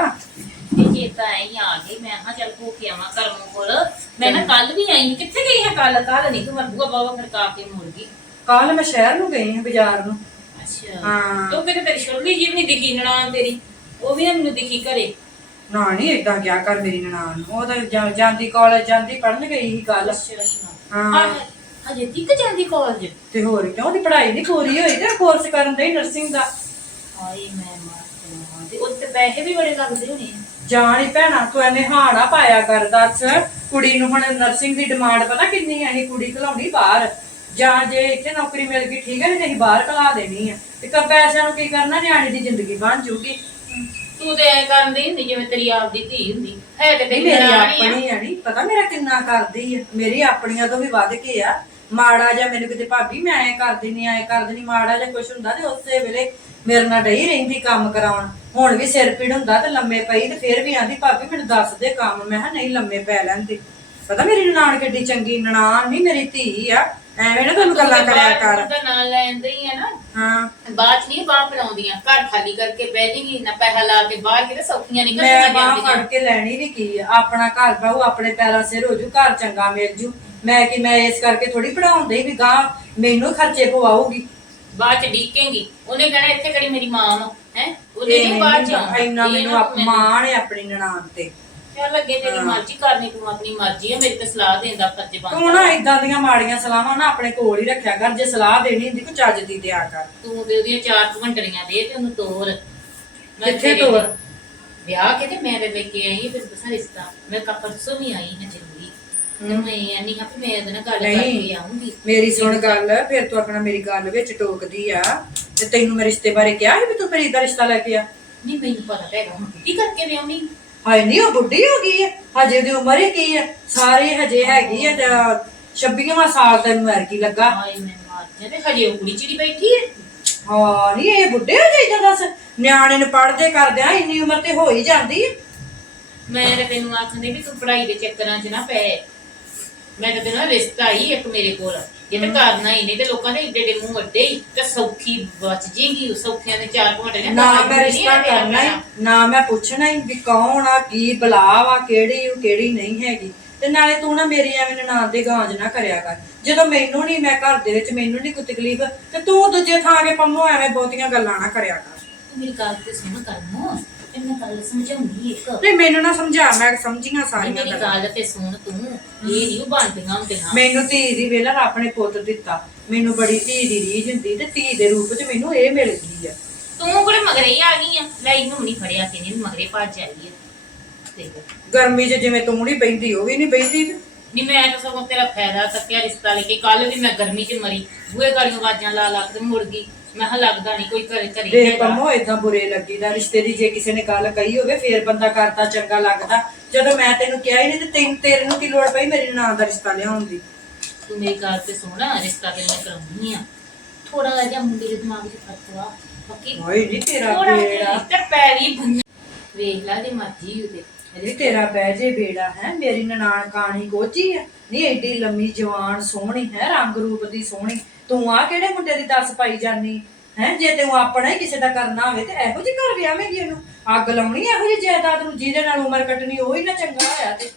ਇਹ ਚੇਤਾ ਐ ਹੀ ਆ ਗਈ ਮੈਂ ਹਾਂ ਚੱਲ ਹੋ ਕੇ ਆਵਾਂ ਕਰਮੋਂ ਕੋਲ ਮੈਂ ਨਾ ਕੱਲ ਵੀ ਆਈ ਸੀ। ਕਿੱਥੇ ਗਈ ਹੈ ਕੱਲ ਕੱਲ ਨਹੀਂ ਤੂੰ ਮਰਬੂਆ ਬਾਬਾ ਖੜਕਾ ਕੇ ਮੁੜ ਗਈ। ਕੱਲ ਮੈਂ ਸ਼ਹਿਰ ਨੂੰ ਗਈ ਹਾਂ ਬਾਜ਼ਾਰ ਨੂੰ। ਅੱਛਾ। ਹਾਂ। ਤੂੰ ਕਿਤੇ ਤੇਰੀ ਛੋਲੀ ਜੀ ਵੀ ਨਹੀਂ ਦਿਖੀ ਨਣਾਨ ਤੇਰੀ। ਉਹ ਵੀ ਨਾ ਮੈਨੂੰ ਦਿਖੀ ਘਰੇ। ਨਾ ਨਹੀਂ ਏਦਾਂ ਕਿਆ ਕਰ ਮੇਰੀ ਨਨਾਣ ਨੂੰ। ਉਹ ਤਾਂ ਜਾਂ- ਜਾਂਦੀ ਕਾਲਜ ਜਾਂਦੀ ਪੜਨ ਗਈ ਸੀ ਕੱਲ ਅੱਛਾ ਅੱਛਾ। ਹਾਂ। ਹਾਂ ਹਜੇ ਤੀਕ ਜਾਂਦੀ ਕਾਲਜ ਤੇ ਹੋਰ ਕਿਉਂ ਦੀ ਪੜ੍ਹਾਈ ਨਹੀਂ ਪੂਰੀ ਹੋਈ ਤੇ ਕੋਰਸ ਕਰਨ ਦੇ ਨਰਸਿੰਗ ਦਾ। ਹਾਏ ਮੈਂ ਮਰ ਜਾਵਾਂ। ਤੇ ਉਹਦੇ ਤੇ ਪੈਸੇ ਵੀ ਬੜੇ ਲੱਗਦੇ ਹੋਣੇ ਆ। ਜਾਣ ਭੈਣਾ ਤੂੰ ਐਵੇਂ ਹਾਣਾ ਪਾਇਆ ਕਰ ਦੱਸ। ਕੁੜੀ ਨੂੰ ਹੁਣ ਨਰਸਿੰਗ ਦੀ ਡਿਮਾਂਡ ਪਤਾ ਕਿੰਨੀ ਹੈ ਇਹ ਕੁੜੀ ਘਲਾਉਣੀ ਬਾਹਰ। ਜਾਂ ਜੇ ਇੱਥੇ ਨੌਕਰੀ ਮਿਲ ਗਈ ਠੀਕ ਹੈ ਨਹੀਂ ਨਹੀਂ ਬਾਹਰ ਘਲਾ ਦੇਣੀ ਆ। ਤੇ ਕ ਪੈਸਿਆਂ ਨੂੰ ਕੀ ਕਰਨਾ ਨਿਆਣੇ ਦੀ ਜ਼ਿੰਦਗੀ ਬਣ ਜੂਗੀ। ਤੂੰ ਤੇ ਐ ਕਰਦੀ ਹੁੰਦੀ ਜਿਵੇਂ ਤੇਰੀ ਆਪਦੀ ਧੀ ਹੁੰਦੀ। ਹੈ ਤੇ ਤੇਰੀ ਮੇਰੀ ਆਪਣੀ ਆ ਨਹੀਂ ਪਤਾ ਮੇਰਾ ਕਿੰਨਾ ਕਰਦੀ ਆ। ਮੇਰੀ ਆਪਣੀਆਂ ਤੋਂ ਵੀ ਵੱਧ ਕੇ ਆ। ਮਾੜਾ ਜਾਂ ਮੈਨੂੰ ਕਿਤੇ ਭਾਬੀ ਮੈਂ ਐ ਕਰ ਦਿੰਨੀ ਐ ਕਰ ਦਿੰਨੀ ਮਾੜਾ ਜਾਂ ਕੁਛ ਹੁੰਦਾ ਤੇ ਉਸੇ ਵੇਲੇ ਮੇਰੇ ਨਾਲ ਡਈ ਰਹਿੰਦੀ ਕੰਮ ਕਰਾਉਣ। ਹੁਣ ਵੀ ਸਿਰ ਪੀੜ ਹੁੰਦਾ ਤੇ ਲੰਮੇ ਪਈ ਤੇ ਫਿਰ ਵੀ ਆਂਦੀ ਭਾਬੀ ਮੈਨੂੰ ਦੱਸ ਦੇ ਕੰਮ। ਮੈਂ ਕਿਹਾ ਨਹੀਂ ਲੰਮੇ ਪੈ ਲੈਂਦੇ। ਪਤਾ ਮੇਰੀ ਨਨਾਣ ਕਿੱਡੀ ਚੰਗੀ ਨਨਾਣ ਨਹੀਂ ਮੇਰੀ ਧੀ ਆ। ਐਵੇਂ ਨਾ ਤੁਹਾਨੂੰ ਗੱਲਾਂ ਕਰਿਆ ਕਰ। ਦਾ ਨਾਂ ਲੈਂਦੇ ਹੀ ਆ ਨਾ। ਹਾਂ। ਬਾਅਦ ਨਹੀਂ ਬਾਹਰ ਬਣਾਉਂਦੀਆਂ ਘਰ ਖਾਲੀ ਕਰਕੇ ਬਹਿ ਜਾਏਗੀ ਨਾ ਪੈਸਾ ਲਾ ਕੇ ਬਾਹਰ ਕਿਤੇ ਸੌਖੀਆਂ ਨਿਕਲ ਮੈਂ ਬਾਹ ਫੜ ਕੇ ਲੈਣੀ ਵੀ ਕੀ ਆ? ਆਪਣਾ ਘਰ ਪਾਉ ਆਪਣੇ ਪੈਰਾਂ ਸਿਰ ਹੋ ਜੂ ਘਰ ਚੰਗਾ ਮਿਲ ਜੂ। ਮੈਂ ਕਿ ਮੈਂ ਇਸ ਕਰਕੇ ਥੋੜੀ ਪੜਾਉਂਦੇ ਵੀ ਗਾਂ ਮੈਨੂੰ ਖਰਚੇ ਪਵਾਉਗੀ ਬਾਅਦ ਚ ਡੀਕੇਂਗੀ। ਉਹਨੇ ਕਹਿਣਾ ਇੱਥੇ ਕਿਹੜੀ ਮੇਰੀ ਮਾਂ ਵਾ ਹੈ? ਉਹਦੇ ਜੋ ਨਹੀਂ ਆਉਣਾ। ਇੰਨਾ ਇਹ ਮੈਨੂੰ ਅਪਮਾਨ ਹੈ ਆਪਣੀ ਨਨਾਣ ਤੇ। ਚੱਲ ਲੱਗੇ ਤੇਰੀ ਮਰਜ਼ੀ ਕਰਨੀ ਤੂੰ ਆਪਣੀ ਮਰਜ਼ੀ ਹੈ ਮੇਰੀ ਤੇ ਸਲਾਹ ਦੇਣ ਦਾ ਫਰਜ਼ ਤੂੰ ਨਾ ਇਦਾਂ ਦੀਆਂ ਮਾੜੀਆਂ ਸਲਾਹਾਂ ਨਾ ਆਪਣੇ ਕੋਲ ਹੀ ਰੱਖਿਆ ਕਰ ਜੇ ਸਲਾਹ ਦੇਣੀ ਹੁੰਦੀ ਕੋਈ ਚੱਜ ਦੀ ਦਿਆ ਕਰ। ਤੂੰ ਦੇ ਉਹਦੀਆਂ ਚਾਰ ਘੰਟੜੀਆਂ ਦੇ ਤੇ ਉਹਨੂੰ ਤੋਰ। ਕਿੱਥੇ ਤੇਰੇ? ਵਿਆਹ ਕੇ ਤੇ ਮੈਂ ਤੇ ਲੈ ਕੇ ਆਈ ਫਿਰ ਦੱਸਾਂ ਰਿਸ਼ਤਾ। ਮੈਂ ਕਾ ਪਰਸੋਂ ਵੀ ਆਈ ਹਾਂ ਜ਼ਰੂਰੀ ਤੇ ਮੈਂ ਨਹੀਂ ਵੀ ਮੈਂ ਉਹਦੇ ਨਾਲ ਗੱਲ ਨਹੀਂ। ਕਰਕੇ ਆਉਂਗੀ ਮੇਰੀ ਸੁਣ ਗੱਲ ਫਿਰ ਤੂੰ ਆਪਣਾ ਮੇਰੀ ਗੱਲ ਵਿੱਚ ਟੋਕਦੀ ਆ ਤੇ ਤੈਨੂੰ ਮੈਂ ਰਿਸ਼ਤੇ ਬਾਰੇ ਕਿਹਾ ਸੀ ਵੀ ਤੂੰ ਮੇਰੀ ਦਾ ਰਿਸ਼ਤਾ ਲੈ ਕੇ ਆ? ਨਹੀਂ ਮੈਨੂੰ ਪਤਾ ਹੈਗਾ ਹੁਣ ਕੀ ਕਰਕੇ ਵਿਆਹਣੀ। ਹਾਏ ਨਹੀਂ ਉਹ ਬੁੱਢੀ ਹੋ ਗਈ ਹੈ ਹਜੇ ਦੀ ਉਮਰ ਹੀ ਕੀ ਹੈ ਸਾਰੇ ਹਜੇ ਹੈਗੀ ਆ 26ਵਾਂ ਸਾਲ ਤੈਨੂੰ ਐਰ ਕੀ ਲੱਗਾ। ਹਾਏ ਮੈਂ ਮਾਰ ਜਾ ਤੇ ਹਜੇ ਉਹ ਕੁੜੀ ਚਿੜੀ ਬੈਠੀ ਹੈ ਹਾਂ ਨਹੀਂ ਇਹ ਬੁੱਢੇ ਹੋ ਜਾਈਦਾ ਦੱਸ। ਨਿਆਣੇ ਨੂੰ ਪੜਦੇ ਕਰਦਿਆਂ ਇੰਨੀ ਉਮਰ ਤੇ ਹੋ ਹੀ ਜਾਂਦੀ ਹੈ ਮੈਂ ਤੇ ਤੈਨੂੰ ਆਖਦੇ ਵੀ ਤੂੰ ਪੜ੍ਹਾਈ ਦੇ ਚੱਕਰਾਂ 'ਚ ਨਾ ਪੈ। ਮੈਂ ਤਾਂ ਤੈਨੂੰ ਰਿਸ਼ਤਾ ਹੀ ਇੱਕ ਮੇਰੇ ਕੋਲ ਜੇ ਤੇ ਕਰਨਾ ਹੀ ਨਹੀਂ ਤੇ ਲੋਕਾਂ ਦੇ ਏਡੇ ਏਡੇ ਮੂੰਹ ਅੱਡੇ ਹੀ ਤੇ ਸੌਖੀ ਬਚ ਜੇਗੀ ਸੌਖਿਆਂ ਦੇ ਚਾਰ ਘੰਟੇ ਨੇ ਨਾ ਮੈਂ ਰਿਸ਼ਤਾ ਕਰਨਾ ਹੀ ਨਾ ਮੈਂ ਪੁੱਛਣਾ ਹੀ ਵੀ ਕੌਣ ਆ ਕੀ ਬਲਾ ਵਾ ਕਿਹੜੀ ਉਹ ਕਿਹੜੀ ਨਹੀਂ ਹੈਗੀ। ਤੇ ਨਾਲੇ ਤੂੰ ਨਾ ਮੇਰੀ ਐਵੇਂ ਨਨਾਣ ਦੇ ਗਾਂਜ ਨਾ ਕਰਿਆ ਕਰ। ਜਦੋਂ ਮੈਨੂੰ ਨਹੀਂ ਮੈਂ ਘਰ ਦੇ ਵਿੱਚ ਮੈਨੂੰ ਨਹੀਂ ਕੋਈ ਤਕਲੀਫ ਤੇ ਤੂੰ ਦੂਜੇ ਥਾਂ ਕੇ ਪੰਮੋ ਐਵੇਂ ਬਹੁਤੀਆਂ ਗੱਲਾਂ ਨਾ ਕਰਿਆ ਕਰ। ਤੂੰ ਮੇਰੀ ਗੱਲ ਤੇ ਸੁਣ ਕਰਮੋ। ਤੇ ਮੈਂ ਗੱਲ ਸਮਝਾਉਂਦੀ ਇੱਕ। ਨਹੀਂ ਮੈਨੂੰ ਨਾ ਸਮਝਾ ਮੈਂ ਸਮਝੀਆਂ ਸਾਰੀਆਂ ਮੇਰੀ ਗੱਲਾਂ। ਗੱਲ ਤੇ ਸੁਣ ਤੂੰ। ਇਹ ਨਹੀਂ ਬਣਦੀਆਂ ਹੁੰਦੀਆਂ। ਮੈਨੂੰ ਧੀ ਦੀ ਵੇਲਾ ਆਪਣੇ ਪੁੱਤ ਦਿੱਤਾ। ਮੈਨੂੰ ਬੜੀ ਧੀ ਦੀ ਰੀਝ ਹੁੰਦੀ ਤੇ ਧੀ ਦੇ ਰੂਪ 'ਚ ਮੈਨੂੰ ਇਹ ਮਿਲ ਗਈ ਆ। ਤੂੰ ਕੋਲੇ ਮਗਰੇ ਹੀ ਆ ਗਈ ਆ। ਲੈ ਇਹਨੂੰ ਨਹੀਂ ਫੜਿਆ ਕਿ ਨਹੀਂ ਮਗਰੇ ਭੱਜ ਆਈ ਆ। ਗਰਮੀ 'ਚ ਜਿਵੇਂ ਤੂੰ ਨਹੀਂ ਬੈਂਦੀ ਉਹ ਵੀ ਨਹੀਂ ਬੈਂਦੀ ਨਹੀਂ ਮੈਂ ਤਾਂ ਸਗੋਂ ਤੇਰਾ ਫਾਇਦਾ ਤੱਕਿਆ ਰਿਸ਼ਤਾ ਲੈ ਕੇ। ਕੱਲ ਵੀ ਮੈਂ ਗਰਮੀ 'ਚ ਮਰੀ। ਬੂਹੇ ਗਾਲੀਆਂ ਆਵਾਜ਼ਾਂ ਲਾ ਲਾ ਕੇ ਤੇ ਮੁੜ ਗਈ। ਮੈਂ ਕਿਹਾ ਲੱਗਦਾ ਨਹੀਂ ਕੋਈ ਘਰੇ ਘਰੇ ਦੇਖ ਹੈਗਾ। ਪੰਮੋ ਇਦਾਂ ਬੁਰੇ ਲੱਗੀਦਾ ਰਿਸ਼ਤੇ ਦੀ ਜੇ ਕਿਸੇ ਨੇ ਗੱਲ ਕਹੀ ਹੋਵੇ ਫੇਰ ਬੰਦਾ ਕਰਦਾ ਚੰਗਾ ਲੱਗਦਾ। ਜਦੋਂ ਮੈਂ ਤੈਨੂੰ ਕਿਹਾ ਹੀ ਨਹੀਂ ਤੇ ਤੈਨੂੰ ਤੇਰੇ ਨੂੰ ਕੀ ਲੋੜ ਪਈ ਮੇਰੀ ਨਾਂ ਦਾ ਰਿਸ਼ਤਾ ਲਿਆਉਣ ਦੀ? ਤੂੰ ਮੇਰੀ ਗੱਲ ਤੇ ਸੁਣ ਰਿਸ਼ਤਾ ਤੇ ਮੈਂ ਕਰਾਉਣੀ ਆ। ਥੋੜਾ ਜਿਹਾ ਮੁੰਡੇ ਦੇ ਦਿਮਾਗ 'ਚ ਫ਼ਰਕ ਵਾ ਬਾਕੀ ਓਏ ਨਹੀਂ ਤੇਰਾ ਥੋੜਾ ਜਿਹਾ ਤੇ ਪੈਰੀ ਬੰਨ ਵੇਖ ਲੈ ਦੀ ਮਰਜ਼ੀ ਉਹਦੇ ਨਹੀਂ ਤੇਰਾ ਬਹਿ ਜੇ ਬੇੜਾ ਹੈ, ਮੇਰੀ ਨਨਾਣ ਕਾਣੀ ਗੋਚੀ ਆ ਨਹੀਂ ਐਡੀ ਲੰਮੀ ਜਵਾਨ ਸੋਹਣੀ ਹੈ, ਰੰਗ ਰੂਪ ਦੀ ਸੋਹਣੀ। ਤੂੰ ਆ ਕਿਹੜੇ ਮੁੰਡੇ ਦੀ ਦੱਸ ਪਾਈ ਜਾਨੀ? ਹੈ, ਜੇ ਤੈਨੂੰ ਆਪਣਾ ਹੀ ਕਿਸੇ ਦਾ ਕਰਨਾ ਹੋਵੇ ਤੇ ਇਹੋ ਜਿਹੀ ਘਰ ਵਿਆਹਵੇਂਗੀ ਉਹਨੂੰ? ਅੱਗ ਲਾਉਣੀ ਇਹੋ ਜਿਹੀ ਜਾਇਦਾਦ ਨੂੰ ਜਿਹਦੇ ਨਾਲ ਉਮਰ ਕੱਟਣੀ, ਉਹ ਹੀ ਨਾ ਚੰਗਾ ਹੋਇਆ ਤੇ।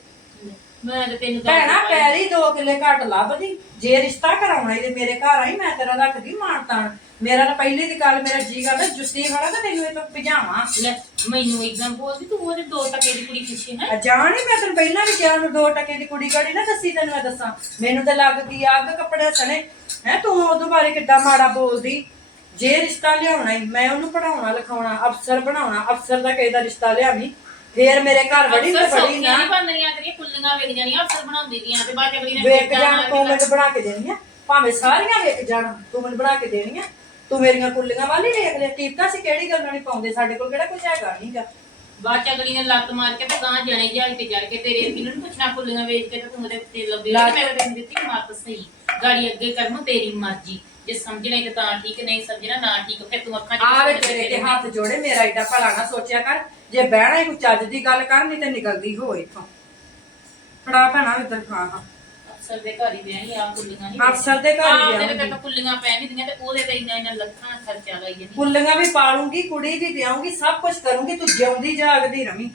ਮੈਂ ਤੇ ਤੈਨੂੰ ਗੱਲ ਭੈਣਾ। ਪੈਰੀ ਦੋ ਕਿੱਲੇ ਘੱਟ ਲੱਭਦੀ ਜੇ ਰਿਸ਼ਤਾ ਕਰਾਉਣਾ ਈ ਤੇ ਮੇਰੇ ਘਰ ਆਈ ਮੈਂ ਤੇਰਾ ਰੱਖਦੀ ਮਾਣ ਤਾਣ। ਮੇਰਾ ਤਾਂ ਪਹਿਲੇ ਦੀ ਗੱਲ ਮੇਰਾ ਜੀ ਕਰਦਾ ਜੁੱਤੀ ਖੜਾ ਤਾਂ ਤੈਨੂੰ ਇਹ ਤੋਂ ਭਜਾਵਾਂ। ਲੈ ਮੈਨੂੰ ਇੱਕਦਮ ਬੋਲਦੀ ਤੂੰ ਉਹਦੇ ਦੋ ਟਕੇ ਦੀ ਕੁੜੀ ਪਿੱਛੇ ਹੈ? ਜਾਣੀ ਮੈਂ ਤੈਨੂੰ ਪਹਿਲਾਂ ਵੀ ਕਿਹਾ ਟਕੇ ਦੀ ਕੁੜੀ ਨਾ ਦੱਸੀ ਤੈਨੂੰ ਮੈਂ ਦੱਸਾਂ। ਮੈਨੂੰ ਤਾਂ ਲੱਗ ਗਈ ਅੱਗ ਕੱਪੜੇ ਸਣੇ। ਹੈ ਤੂੰ ਉਹਦੇ ਬਾਰੇ ਕਿੱਦਾਂ ਮਾੜਾ ਬੋਲਦੀ। ਜੇ ਰਿਸ਼ਤਾ ਲਿਆਉਣਾ ਈ ਮੈਂ ਉਹਨੂੰ ਪੜਾਉਣਾ ਲਿਖਾਉਣਾ ਅਫਸਰ ਬਣਾਉਣਾ ਅਫਸਰ ਦਾ ਕਿਸੇ ਦਾ ਰਿਸ਼ਤਾ ਲਿਆਵੀਂ। ਫੇਰ ਮੇਰੇ ਘਰ ਵੜੀ ਤੇ ਬੜੀ ਨਾ। ਨਹੀਂ ਬਣਨੀਆਂ ਕਰੀਏ ਕੁੱਲੀਆਂ ਵੇਖ ਜਾਣੀਆਂ ਅਫਸਰ ਬਣਾਉਂਦੀ ਦੀਆਂ ਤੇ ਬਾਅਦ ਅਗਲੀ ਨੇ ਵੇਖ ਜਾਣ ਮਾਰ ਤੂੰ ਕੇ ਮੈਨੂੰ ਬਣਾ ਕੇ ਦੇਣੀਆਂ ਭਾਵੇਂ ਸਾਰੀਆਂ ਵੇਖ ਜਾਣ ਤੂੰ ਮੈਨੂੰ ਬਣਾ ਕੇ ਦੇਣੀਆਂ ਤੂੰ ਮੇਰੀਆਂ ਕੁੱਲੀਆਂ ਵਾਲੀ ਵੇਖ ਲੈ ਕੀਪਤਾ ਸੀ ਕਿਹੜੀ ਗੱਲ ਨਹੀਂ ਪਾਉਂਦੇ? ਸਾਡੇ ਕੋਲ ਕਿਹੜਾ ਕੁਝ ਹੈਗਾ ਨਹੀਂਗਾ ਬਾਅਦ ਅਗਲੀ ਨੇ ਲੱਤ ਮਾਰ ਕੇ ਤੇ ਗਾਂ ਜਣੇ ਜਾਈ ਤੇ ਚੜ ਕੇ ਤੇਰੇ ਕਿਨੂੰ ਨੀ ਪੁੱਛਣਾ ਕੁੱਲੀਆਂ ਵੇਚ ਕੇ ਤੇ ਤੂੰ ਉਹਦੇ ਤੇ ਲੱਭੇ ਲੱਤ- ਮੈਂ ਤੈਨੂੰ ਦਿੱਤੀ ਮੱਤ ਸਹੀ। ਗਾੜੀ ਅੱਗੇ ਕਰਮ ਤੇਰੀ ਮਰਜ਼ੀ। ਜੇ ਸਮਝਣਾ ਤੇ ਤਾਂ ਠੀਕ ਨਹੀਂ ਸਮਝਣਾ ਨਾ ਠੀਕ ਫਿਰ ਤੂੰ ਅੱਖਾਂ ਚ ਆਵੇ ਤੇਰੇ ਤੇ ਹੱਥ ਜੋੜੇ ਮੇਰਾ ਏਡਾ ਭਲਾ ਨਾ ਸੋਚਿਆ ਕਰ। ਜੇ ਬਹਿਣਾ ਹੀ ਕੋਈ ਚੱਜ ਦੀ ਗੱਲ ਕਰ ਨਹੀਂ ਤੇ ਨਿਕਲਦੀ ਹੋ ਇੱਥੋਂ ਫੜਾ ਭੈਣਾ ਇੱਧਰ ਹਾਂ ਹਾਂ ਅਫਸਰ ਦੇ ਘਰ ਹੀ ਵਿਆਹੀ ਆ ਕੁੱਲੀਆਂ ਨਹੀਂ ਅਫਸਰ ਦੇ ਘਰ ਹੀ ਆਹ, ਤੇਰੇ। ਤੱਕ ਕੁੱਲੀਆਂ ਪੈ ਨਹੀਂ ਦੀਆਂ ਤੇ ਉਹਦੇ ਤੇ ਇੰਨਾ ਇੰਨਾ ਲੱਖਾਂ ਖਰਚਾ ਲਾਈ ਜਾਂਦੀ ਕੁੱਲੀਆਂ ਵੀ ਪਾਲੂੰਗੀ ਕੁੜੀ ਵੀ ਵਿਆਹੂੰਗੀ ਸਭ ਕੁਝ ਕਰੂੰਗੀ ਤੂੰ ਜਿਉਂਦੀ ਜਾਗਦੀ ਰਵੀਂ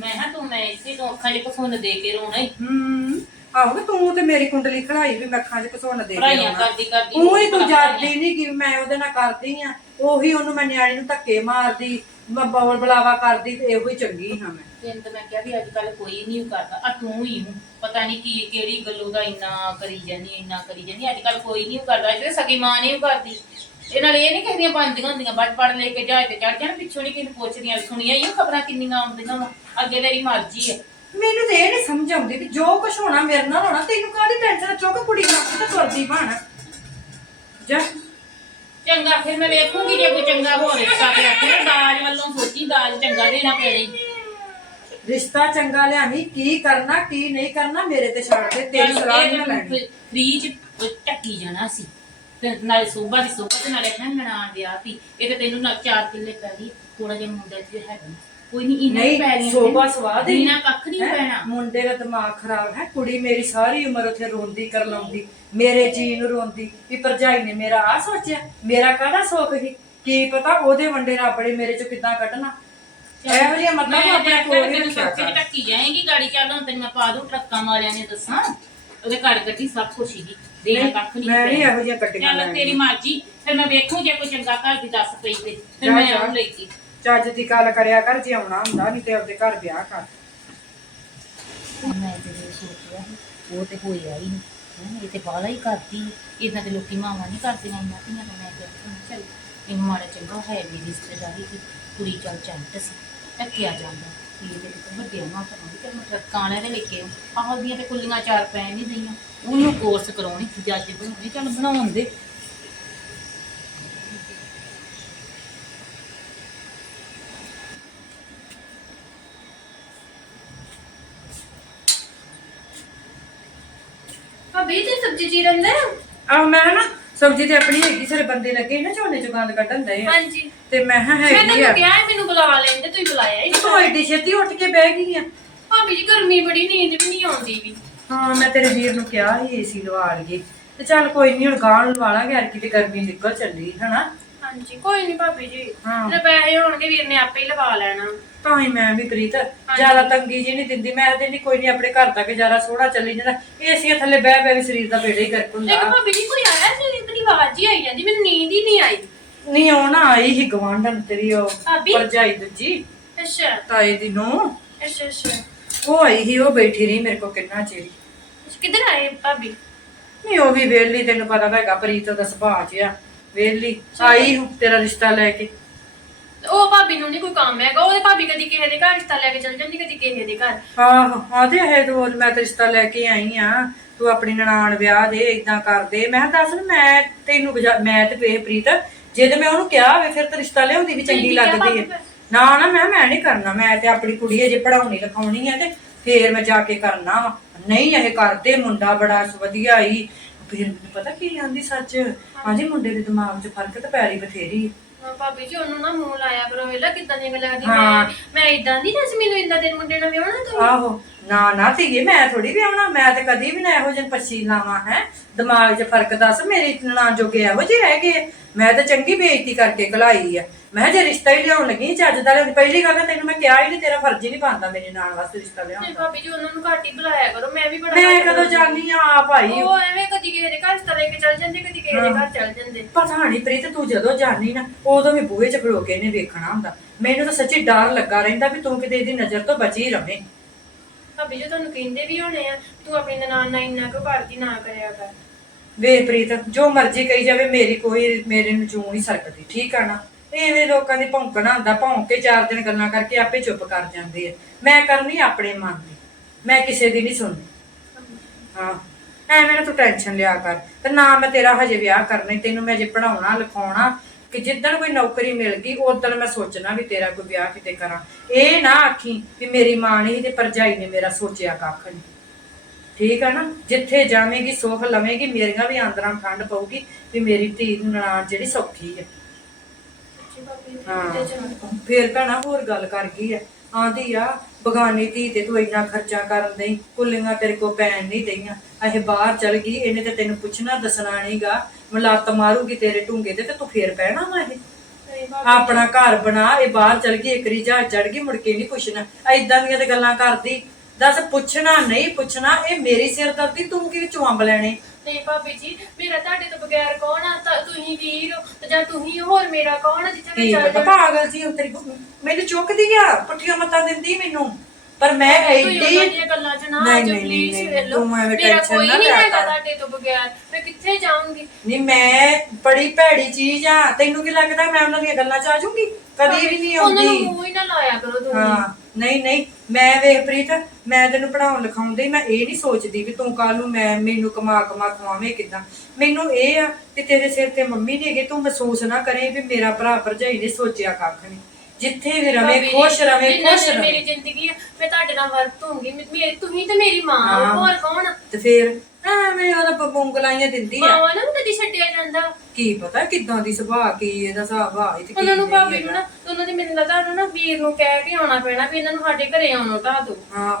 ਮੈਂ ਹਾਂ ਤੂੰ ਮੈਂ ਇੱਥੇ ਤੋਂ ਅੱਖਾਂ 'ਚ ਕਸੁੰਨ ਦੇ ਕੇ ਰੋਣਾ ਹੀ ਹੂੰ ਆਹੋ ਤੇ ਤੂੰ ਮੇਰੀ ਕੁੰਡਲੀ ਖੜਾਈ ਵੀ ਮੈਂ ਅੱਖਾਂ 'ਚ ਘਸੋਣ ਦੇ ਕੇ ਆਉਣਾ। ਕਰਦੀ ਕਰਦੀ ਉਹ ਹੀ ਤੂੰ। ਜਾਣਦੀ ਨਹੀਂ ਕਿ ਮੈਂ ਉਹਦੇ ਨਾਲ ਕਰਦੀ ਆ ਉਹੀ ਉਹਨੂੰ ਮੈਂ ਨਿਆਣੀ ਨੂੰ ਧੱਕੇ ਮਾਰਦੀ ਮੈਂ ਬੌਲ ਬਲਾਵਾ ਕਰਦੀ ਤੇ ਇਹੋ ਹੀ ਚੰਗੀ ਹਾਂ ਮੈਂ। ਤੈਨੂੰ ਤਾਂ ਮੈਂ ਕਿਹਾ ਵੀ ਅੱਜ ਕੱਲ ਕੋਈ ਨਹੀਂ ਕਰਦਾ। ਆ ਤੂੰ ਹੀ ਹੂੰ ਪਤਾ ਨਹੀਂ ਕੀ ਕਿਹੜੀ ਗੱਲੋਂ ਦਾ ਇੰਨਾ ਕਰੀ ਜਾਂਦੀ ਇੰਨਾ ਕਰੀ ਜਾਂਦੀ। ਅੱਜ ਕੱਲ ਕੋਈ ਨਹੀਂ ਕਰਦਾ। ਇਹਦੇ ਸਗੀ ਮਾਂ ਨਹੀਂ ਕਰਦੀ। ਇਹ ਨਾਲ ਇਹ ਨਹੀਂ ਕਹਿੰਦੀਆਂ ਬੰਦੀਆਂ ਹੁੰਦੀਆਂ। ਬੱਟ ਪੜ ਲੈ ਕੇ ਜਾਏ ਤੇ ਚੜ ਜਾਣ ਪਿੱਛੋਂ ਨਹੀਂ ਕਿਸੇ ਪੁੱਛਦੀਆਂ। ਸੁਣੀਆਂ ਹੀ ਖਬਰਾਂ ਕਿੰਨੀਆਂ ਆਉਂਦੀਆਂ ਵਾ। ਅੱਗੇ ਤੇਰੀ ਮਰਜ਼ੀ ਹੈ ਮੈਨੂੰ ਤੇ ਇਹ ਨਹੀਂ ਸਮਝ ਆਉਂਦੀ ਕਿ ਜੋ ਕੁਝ ਹੋਣਾ ਮੇਰੇ ਨਾਲ ਹੋਣਾ ਤੈਨੂੰ ਕਾਹਦੀ ਟੈਨਸ਼ਨ ਚੁੱਕ ਕੁੜੀ ਨਾਲ ਤੇ ਤੁਰਦੀ ਬਣ। ਜਾ। ਚੰਗਾ ਫਿਰ ਮੈਂ ਵੇਖੂੰਗੀ ਜੇ ਕੋਈ ਚੰਗਾ ਹੋ ਰਿਹਾ ਤਾਂ ਆਖੇ ਦਾਜ ਵੱਲੋਂ ਸੋਚੀ ਦਾਜ ਚੰਗਾ ਦੇਣਾ ਪੈਣਾ ਰਿਸ਼ਤਾ ਚੰਗਾ ਲਿਆਵੀਂ ਕੀ ਕਰਨਾ ਕੀ ਨਹੀਂ ਕਰਨਾ ਮੇਰੇ ਤੇ ਛੱਡ ਦੇ ਤੇਰੀ ਸਲਾਹ ਨਹੀਂ ਲੈਣੀ। ਫ੍ਰੀਜ ਟੱਕੀ ਜਾਣਾ ਸੀ। ਤੇ ਨਾਲੇ ਸੋਭਾ ਦੀ ਸੋਭਾ ਤੇ ਨਾਲੇ ਕਹਿਣ ਨਨਾਣ ਵਿਆਹ ਸੀ। ਇਹ ਤੇ ਤੈਨੂੰ ਨਾ ਚਾਰ ਕਿੱਲੇ ਪੈ ਗਈ ਥੋੜਾ ਜਿਹਾ ਮੁੰਡਾ ਚ ਹੈਗਾ। ਕੋਈ ਨਹੀਂ ਇੰਨਾ ਹੀ ਪੈ ਨਹੀਂ ਸੋਭਾ ਸਵਾਦ ਹੀ ਇੰਨਾ ਕੱਖ ਨਹੀਂ ਹੈਂ? ਪੈਣਾ। ਮੁੰਡੇ ਦਾ ਦਿਮਾਗ ਖਰਾਬ ਹੈ ਕੁੜੀ ਮੇਰੀ ਸਾਰੀ ਉਮਰ ਉੱਥੇ ਰੋਂਦੀ ਕਰ ਲਾਉਂਦੀ। ਮੇਰੇ ਜੀ ਨੂੰ ਰੋਂਦੀ ਵੀ ਭਰਜਾਈ ਨੇ ਮੇਰਾ ਆ ਸੋਚਿਆ ਮੇਰਾ ਕਾਹਦਾ ਸੁੱਖ ਸੀ? ਕੀ ਪਤਾ ਉਹਦੇ ਵੰਡੇ ਰੱਬ ਨੇ ਮੇਰੇ ਚੋਂ ਕਿੱਦਾਂ ਕੱਢਣਾ। ਇਹੋ ਜਿਹਾ ਮਤਲਬ ਮੈਂ ਆਪਣੇ ਕੋਲ ਹੀ ਰੱਖਿਆ ਸੋਚੇ ਕਰ ਟੱਕੀ ਜਾਏਗੀ ਗਾੜੀ ਚੱਲ ਹੁਣ ਤੈਨੂੰ ਮੈਂ ਪਾ ਦੂੰ ਟਰੱਕਾਂ ਵਾਲਿਆਂ ਨੇ ਦੱਸਾਂ। ਉਹਦੇ ਘਰ ਗੱਡੀ ਸਭ ਕੁਛ ਹੀ ਦੇਣਾ ਨਹੀਂ, ਕੱਖ ਨਹੀਂ ਮੈਂ ਨਹੀਂ। ਇਹੋ ਜਿਹੀਆਂ ਕੱਟੀਆਂ ਚੱਲ ਲੈਣੀਆਂ। ਤੇਰੀ ਮਰਜ਼ੀ ਫਿਰ ਮੈਂ ਵੇਖੂ ਜੇ ਕੋਈ ਚੰਗਾ ਘਰ ਦੀ ਦੱਸ ਪਈ ਤੇ ਫਿਰ ਜਾ, ਮੈਂ ਜਾ। ਆਉਂ ਲੈ ਕੇ। ਚੱਜ ਦੀ ਗੱਲ ਕਰਿਆ ਕਰ ਜੇ ਆਉਣਾ ਹੁੰਦਾ ਨਹੀਂ ਤੇ ਆਪਦੇ ਘਰ ਵਿਆਹ ਕਰ। ਮੈਂ ਤੇ ਇਹ ਸੋਚਿਆ ਸੀ, ਉਹ ਤੇ ਹੋਇਆ ਹੀ ਨਹੀਂ ਹੈਂ, ਇਹ ਤੇ ਬਾਲਾ ਹੀ ਕਰਦੀ ਇਦਾਂ ਤੇ ਲੋਕੀ ਮਾਵਾਂ ਨਹੀਂ ਕਰਦੀਆਂ ਇੰਨਾ ਧੀਆਂ ਤਾਂ ਮੈਂ ਕਿਹਾ ਚੱਲ ਇਹ ਮਾੜਾ ਚੰਗਾ ਹੈ ਵੀ ਰਿਸ਼ਤੇਦਾਰੀ ਦੀ ਕੁੜੀ ਚੱਲ ਚੰਟ ਸੀ ਟੱਕਿਆ ਜਾਂਦਾ। ਵੀ ਇਹਦੇ ਤੇ ਵੱਡੇ ਨਾ ਕਰਾਂਗੀ ਤੇ ਮੈਂ ਵਾਲਿਆਂ ਦੇ ਲੈ ਆਹ ਦੀਆਂ ਤੇ ਕੁੱਲੀਆਂ ਚਾਰ ਪੈ ਨਹੀਂ ਦਈਆਂ। ਉਹਨੂੰ ਕੋਰਸ ਕਰਾਉਣੀ ਜੱਜ ਬਣਾਉਣੀ ਚੱਲ ਬਣਾਉਣ ਦੇ ਭਾਬੀ ਤੇ ਸਬਜ਼ੀ ਚੀਰਨ ਦੇ ਆ ਮੈਂ ਨਾ ਸਬਜ਼ੀ ਤੇ ਆਪਣੀ ਹੈਗੀ ਸਾਰੇ ਬੰਦੇ ਲੱਗੇ ਨਾ ਝੋਨੇ ਚੋਂ ਗੰਦ ਕੱਢਣ ਦੇ ਆ। ਹਾਂਜੀ। ਤੇ ਮੈਂ ਕਿਹਾ ਮੈਂ ਹੈਗੀ ਆ। ਕਿਹਾ ਸੀ ਮੈਨੂੰ ਬੁਲਾ ਲੈਂਦੇ ਤੁਸੀਂ ਬੁਲਾਇਆ ਹੀ ਤੂੰ ਐਡੀ ਛੇਤੀ ਉੱਠ ਕੇ ਬਹਿ ਗਈ ਆ। ਭਾਬੀ ਜੀ ਗਰਮੀ ਬੜੀ ਨੀਂਦ ਵੀ ਨਹੀਂ ਆਉਂਦੀ ਵੀ। ਹਾਂ ਮੈਂ ਤੇਰੇ ਵੀਰ ਨੂੰ ਕਿਹਾ ਸੀ ਏਸੀ ਲਵਾ ਲਈਏ। ਤੇ ਚੱਲ ਕੋਈ ਨਹੀਂ ਹੁਣ ਗਾਂ ਨੂੰ ਲਵਾ ਲਾਂਗੇ ਯਾਰ ਕਿਤੇ ਗਰਮੀ ਨਿਕਲ ਚੱਲੀ ਹਨਾ? ਹਾਂਜੀ ਕੋਈ ਨਹੀਂ ਭਾਬੀ ਜੀ। ਹਾਂ। ਜੇ ਪੈਸੇ ਹੋਣਗੇ ਵੀਰ ਨੇ ਆਪੇ ਹੀ ਲਵਾ ਲੈਣਾ। ਤਾਂ ਹੀ ਮੈਂ ਵੀ ਪ੍ਰੀਤ ਜ਼ਿਆਦਾ ਤੰਗੀ ਜੀ ਨਹੀਂ ਦਿੰਦੀ। ਮੈਂ ਤੇ ਨਹੀਂ ਕੋਈ ਨਹੀਂ ਆਪਣੇ ਘਰ ਦਾ ਗੁਜ਼ਾਰਾ ਸੋਹਣਾ ਚੱਲੀ ਜਾਂਦਾ। ਏਸੀਆਂ ਥੱਲੇ ਬਹਿ ਬਹਿ ਵੀ ਸਰੀਰ ਦਾ ਬੇੜਾ ਹੀ ਗਰਕ ਹੁੰਦਾ। ਇੱਕ ਭਾਬੀ ਜੀ ਕੋਈ ਆਇਆ ਸੀ ਇਤਨੀ ਆਵਾਜ਼ ਹੀ ਆਈ ਜਾਂਦੀ। ਮੈਨੂੰ ਨੀਂਦ ਹੀ ਨਹੀਂ ਆਈ। ਨਹੀਂ ਉਹ ਨਾ ਆਈ ਹੀ ਗਵਾਂਢਣ ਤੇਰੀ ਉਹ ਭਾਬੀ? ਭਰਜਾਈ ਦੂਜੀ। ਅੱਛਾ। ਤਾਏ ਦੀ ਨੂੰ ਅੱਛਾ ਅੱਛਾ। ਉਹ ਆਈ ਹੀ ਉਹ ਬੈਠੀ ਰਹੀ ਮੇਰੇ ਕੋਲ ਕਿੰਨਾ ਚਿਰ। ਕਿੱਧਰ ਆਏ ਭਾਬੀ? ਨਹੀਂ ਉਹ ਵੀ ਵੇਲੀ ਤੈਨੂੰ ਪਤਾ ਤਾਂ ਹੈਗਾ ਪ੍ਰੀਤ ਦਾ ਸੁਭਾਅ ਜਿਆ ਵੇਲੀ ਆਈ ਹੂੰ ਤੇਰਾ ਰਿਸ਼ਤਾ ਲੈ ਕੇ। ਉਹ ਭਾਬੀ ਨੂੰ ਨਹੀਂ ਕੋਈ ਕੰਮ ਹੈਗਾ ਉਹਦੇ ਭਾਬੀ ਕਦੀ ਕਿਸੇ ਦੇ ਘਰ ਰਿਸ਼ਤਾ ਲੈ ਕੇ ਚਲ ਜਾਂਦੀ ਕਦੀ ਕਿਸੇ ਦੇ ਘਰ। ਆਹੋ ਆਦੇ ਹੈ ਤੂੰ ਮੈਂ ਤਾਂ ਰਿਸ਼ਤਾ ਲੈ ਕੇ ਆਈ ਆ ਤੂੰ ਆਪਣੀ ਨਨਾਣ ਵਿਆਹ ਦੇ ਇਦਾਂ ਕਰ ਦੇ। ਮੈਂ ਕਿਹਾ ਦੱਸ ਮੈਂ ਤੈਨੂੰ ਮੈਂ ਤੇ ਵੇ ਪ੍ਰੀਤ ਜੇ ਤੇ ਮੈਂ ਉਹਨੂੰ ਕਿਹਾ ਵੇ ਫਿਰ ਤਾਂ ਰਿਸ਼ਤਾ ਲਿਆਉਂਦੀ ਵੀ ਚੰਗੀ ਲੱਗਦੀ ਹੈ ਨਾ ਨਾ ਮੈਂ ਮੈਂ ਨਹੀਂ ਕਰਨਾ ਮੈਂ ਤੇ ਆਪਣੀ ਕੁੜੀ ਜੇ ਪੜਾਉਣੀ ਲਿਖਾਉਣੀ ਹੈ ਤੇ ਫੇਰ ਮੈਂ ਜਾ ਕੇ ਕਰਨਾ ਵਾ। ਨਹੀਂ ਇਹ ਕਰਦੇ ਮੁੰਡਾ ਬੜਾ ਵਧੀਆ ਹੀ ਫਿਰ ਮੈਨੂੰ ਪਤਾ ਕੀ ਆਂਦੀ ਸੱਚ? ਆਂਦੀ ਮੁੰਡੇ ਦੇ ਦਿਮਾਗ 'ਚ ਫ਼ਰਕ ਤੇ ਪੈਰੀ ਬਥੇਰੀ। ਹੈ। ਹਾਂ ਭਾਬੀ ਜੀ ਉਹਨੂੰ ਨਾ ਮੂੰਹ ਲਾਇਆ ਕਰੋ ਵੇਲਾ ਕਿੱਦਾਂ ਦੀਆਂ ਗੱਲਾਂ ਕਰਦੀ। ਹਾਂ। ਮੈਂ ਮੈਂ ਇਦਾਂ ਦੀ ਨਾ ਮੈਨੂੰ ਇੰਦਾ ਦਿਨ ਮੁੰਡੇ ਨਾਲ ਵਿਆਹਣਾ ਤੂੰ? ਆਹੋ ਨਾ ਨਾ ਧੀਏ ਮੈਂ ਥੋੜੀ ਵੀ ਆਉਣਾ ਮੈਂ ਤੇ ਕਦੀ ਵੀ ਨਾ ਇਹੋ ਜਿਹੇ ਪੱਛੀ ਲਾਵਾਂ ਹੈ? ਦਿਮਾਗ 'ਚ ਫ਼ਰਕ ਦੱਸ ਮੇਰੀ ਨਾਂ ਜੋਗੇ ਇਹੋ ਜਿਹੇ ਰਹਿ ਗਏ। ਮੈਂ ਤਾਂ ਚੰਗੀ ਬੇਇੱਜ਼ਤੀ ਕਰਕੇ ਕਲਾਈ ਆ। ਮੈਂ ਕਿਹਾ ਜੇ ਰਿਸ਼ਤਾ ਹੀ ਲਿਆਉਣ ਲੱਗੀ ਚੱਜ ਦਾ ਲਿਆਉਂਦੀ ਪਹਿਲੀ ਗੱਲ ਤਾਂ ਤੈਨੂੰ ਮੈਂ ਕਿਹਾ ਹੀ ਨਹੀਂ ਤੇਰਾ ਫਰਜ਼ ਹੀ ਨਹੀਂ ਬਣਦਾ ਮੇਰੇ ਨਾਲ ਵਾਸਤੇ ਰਿਸ਼ਤਾ ਲਿਆਉਣ ਨਹੀਂ ਦਾ। ਭਾਬੀ ਜੀ ਉਹਨਾਂ ਨੂੰ ਘੱਟ ਹੀ ਬੁਲਾਇਆ ਕਰੋ ਮੈਂ ਵੀ ਬੜਾ ਮੈਂ ਕਦੋਂ ਜਾਣੀ ਆ ਆ। ਭਾਈ ਉਹ ਐਵੇਂ ਕਦੀ ਕਿਸੇ ਦੇ ਘਰ ਰਿਸ਼ਤਾ ਲੈ ਕੇ ਚਲ ਜਾਂਦੇ ਕਦੀ ਕਿਸੇ ਦੇ ਘਰ ਚਲ ਜਾਂਦੇ। ਪਤਾ ਨਹੀਂ ਪ੍ਰੀਤ ਤੂੰ ਜਦੋਂ ਜਾਣੀ ਨਾ ਉਦੋਂ ਵੀ ਬੂਹੇ 'ਚ ਖਲੋ ਕੇ ਇਹਨੇ ਵੇਖਣਾ ਹੁੰਦਾ। ਮੈਨੂੰ ਤਾਂ ਸੱਚੀ ਡਰ ਲੱਗਾ ਰਹਿੰਦਾ ਵੀ ਤੂੰ ਕਿਤੇ ਇਹਦੀ ਨਜ਼ਰ ਤੋਂ ਬਚੀ ਰਵੇਂ। ਭਾਬੀ ਜੀ ਤੁਹਾਨੂੰ ਕਹਿੰਦੇ ਵੀ ਹੋਣੇ ਆ ਤੂੰ ਆਪਣੀ ਨਨਾਣ ਨਾਲ ਇੰਨਾ ਕੁ ਕਰਦੀ ਨਾ ਕਰਿਆ ਕਰ। ਵੇ ਪ੍ਰੀਤ, ਜੋ ਮਰਜ਼ੀ ਕਹੀ ਜਾਵੇ, ਮੇਰੀ ਕੋਈ, ਮੇਰੇ ਨੂੰ ਜੂ ਨਹੀਂ ਸਰਕਦੀ, ਠੀਕ ਆ ਨਾ? ਐਵੇਂ ਲੋਕਾਂ ਦੀ ਭੌਂਕਣਾ ਹੁੰਦਾ, ਭੌਂਕ ਕੇ ਚਾਰ ਦਿਨ ਗੱਲਾਂ ਕਰਕੇ ਆਪੇ ਚੁੱਪ ਕਰ ਜਾਂਦੇ ਆ। ਮੈਂ ਕਰਨੀ ਆਪਣੇ ਮਨ ਦੀ, ਮੈਂ ਕਿਸੇ ਦੀ ਨਹੀਂ ਸੁਣਦੀ। ਹਾਂ, ਐਵੇਂ ਨਾ ਤੂੰ ਟੈਨਸ਼ਨ ਲਿਆ ਕਰ, ਤੇ ਨਾ ਮੈਂ ਤੇਰਾ ਹਜੇ ਵਿਆਹ ਕਰਨਾ, ਤੈਨੂੰ ਮੈਂ ਜੇ ਪੜਾਉਣਾ ਲਿਖਾਉਣਾ, ਕਿ ਜਿੱਦਣ ਕੋਈ ਨੌਕਰੀ ਮਿਲ ਗਈ ਉਦੋਂ ਮੈਂ ਸੋਚਣਾ ਵੀ ਤੇਰਾ ਕੋਈ ਵਿਆਹ ਕਿਤੇ ਕਰਾਂ। ਇਹ ਨਾ ਆਖੀ ਵੀ ਮੇਰੀ ਮਾਂ ਨੇ ਤੇ ਭਰਜਾਈ ਨੇ ਮੇਰਾ ਸੋਚਿਆ ਕੱਖ ਨਹੀਂ। ਠੀਕ ਹੈ ਨਾ? ਜਿੱਥੇ ਜਾਵੇਂਗੀ ਸੁੱਖ ਲਵੇਂਗੀ ਮੇਰੀਆਂ ਵੀ ਅੰਦਰਾਂ ਠੰਡ ਪਊਗੀ ਵੀ ਮੇਰੀ ਧੀ ਨਨਾਣ ਜਿਹੜੀ ਸੌਖੀ ਜੀ, ਹਾਂ। ਫੇਰ ਭੈਣਾ ਹੋਰ ਗੱਲ ਕਰ ਗਈ ਆ। ਆਂਦੀ ਆ ਬਗਾਨੀ ਧੀ ਤੇ ਤੂੰ ਇੰਨਾ ਖਰਚਾ ਕਰਨ ਦਈ ਕੁੱਲੀਆਂ ਤੇਰੇ ਕੋ ਪੈਣ ਨਹੀਂ ਦਈਆਂ ਇਹ ਬਾਹਰ ਚਲ ਗਈ ਇਹਨੇ ਤੇ ਤੈਨੂੰ ਪੁੱਛਣਾ ਦੱਸਣਾ ਨਹੀਂਗਾ ਮਲਾਤ ਮਾਰੂਗੀ ਤੇਰੇ ਢੂੰਗੇ ਤੇ ਤੇ ਤੂੰ ਫੇਰ ਪੈਣਾ ਵਾ ਇਹ। ਆਪਣਾ ਘਰ ਬਣਾ ਇਹ ਬਾਹਰ ਚਲ ਗਈ ਇੱਕ ਰੀਜਾ ਚੜ ਗਈ ਮੁੜ ਕੇ ਨਹੀਂ ਪੁੱਛਣਾ। ਐਦਾਂ ਦੀਆਂ ਤੇ ਗੱਲਾਂ ਕਰਦੀ। ਦੱਸ ਪੁੱਛਣਾ ਨਹੀਂ ਪੁੱਛਣਾ ਇਹ ਮੇਰੀ ਸਿਰਦਰਦੀ ਤੂੰ ਕਿਵੇਂ ਚੁੰਬ ਲੈਣੇ? ਨਹੀਂ ਭਾਬੀ ਜੀ ਮੇਰਾ ਤੁਹਾਡੇ ਤੋਂ ਬਗੈਰ ਕੌਣ ਆ? ਤਾਂ ਤੁਸੀਂ ਵੀਰ ਹੋ ਤੇ ਜਾਂ ਤੁਸੀਂ ਹੋਰ ਮੇਰਾ ਕੌਣ ਆ ਜਿੱਥੇ ਮੈਂ ਚੱਲ ਪਤਾ ਪਾਗਲ ਜੀ ਉਹ ਤੇਰੀ ਮੈਨੂੰ ਚੁੱਕਦੀ ਆ ਪੁੱਠੀਆਂ ਮੱਤਾਂ ਦਿੰਦੀ ਮੈਨੂੰ। ਪਰ ਮੈਂ ਤੁਸੀਂ ਐਡੀ ਉਹਨਾਂ ਦੀਆਂ ਗੱਲਾਂ 'ਚ ਨਾ ਨਹੀਂ, ਨਹੀਂ, ਪਲੀਜ਼ ਨਹੀਂ, ਵੇਖ ਲਓ। ਤੂੰ ਐਵੇਂ ਮੇਰਾ tension ਕੋਈ ਨਾ ਨਹੀਂ ਲਿਆ ਹੈਗਾ ਕਰ। ਤੁਹਾਡੇ ਤੋਂ ਬਗੈਰ। ਮੈਂ ਕਿੱਥੇ ਜਾਊਂਗੀ? ਨਹੀਂ ਮੈਂ ਬੜੀ ਭੈੜੀ ਚੀਜ਼ ਆ। ਤੈਨੂੰ ਕੀ ਲੱਗਦਾ ਮੈਂ ਉਹਨਾਂ ਦੀਆਂ ਗੱਲਾਂ ਚ ਆ ਜਾਊਂਗੀ? ਕਦੀ ਵੀ ਨਹੀਂ ਉਹਨਾਂ ਨੂੰ ਆਉਂਦੀ। ਮੂੰਹ ਹੀ ਨਾ ਲਾਇਆ ਕਰੋ ਤੁਸੀਂ। ਹਾਂ। ਨਹੀਂ ਨਹੀਂ ਮੈਂ ਵੇਖ ਪ੍ਰੀਤ ਮੈਂ ਤੈਨੂੰ ਪੜਾਉਣ ਲਿਖਾਉਂਦੀ ਮੈਂ ਇਹ ਨਹੀਂ ਸੋਚਦੀ ਵੀ ਤੂੰ ਕੱਲ ਨੂੰ ਮੈਂ ਮੈਨੂੰ ਕਮਾ ਕਮਾ ਖਵਾਵੇਂ ਕਿਦਾਂ ਮੈਨੂੰ ਇਹ ਆ ਕਿ ਤੇਰੇ ਸਿਰ ਤੇ ਮੰਮੀ ਨਹੀਂ ਹੈਗੇ ਤੂੰ ਮਹਿਸੂਸ ਨਾ ਕਰੇ ਵੀ ਮੇਰਾ ਭਰਾ ਭਰਜਾਈ ਨੇ ਸੋਚਿਆ ਕੱਖ ਨਹੀਂ ਜਿੱਥੇ ਵੀ ਰਵੇ ਖੁਸ਼ ਰਵੇ ਜਿੰਨਾ ਖੁਸ਼ ਚਿਰ ਰਵੇ ਮੇਰੀ ਜ਼ਿੰਦਗੀ ਆ ਮੈਂ ਤੁਹਾਡੇ ਨਾਲ ਵਰਤੂੰਗੀ ਮੇ- ਮੇਰੀ ਤੁਸੀਂ ਤੇ ਮੇਰੀ ਮਾਂ ਹੋ, ਹਾਂ। ਹੋਰ ਕੌਣ? ਤੇ ਫੇਰ ਐਵੇਂ ਉਹਦਾ ਬਬੂੰਗਲਾਈਆਂ ਦਿੰਦੀ ਆ। ਮਾਵਾਂ ਨੂੰ ਕਦੀ ਛੱਡਿਆ ਜਾਂਦਾ। ਕੀ ਪਤਾ ਕਿਦਾਂ ਦੀ ਸੁਭਾਅ ਕੀ ਇਹਦਾ ਸੁਭਾਅ ਆ ਇਹ ਤੇ ਕੀ ਉਹਨਾਂ ਨੂੰ ਭਾਬੀ ਨੂੰ ਉਹਨਾਂ ਦੀ ਮੈਨੂੰ ਲੱਗਦਾ ਉਹਨੂੰ ਨਾ ਵੀਰ ਨੂੰ ਕਹਿ ਕੇ ਆਉਣਾ ਪੈਣਾ ਵੀ ਇਹਨਾਂ ਨੂੰ ਸਾਡੇ ਘਰੇ ਆਉਣਾ ਢਾ ਦੋ। ਹਾਂ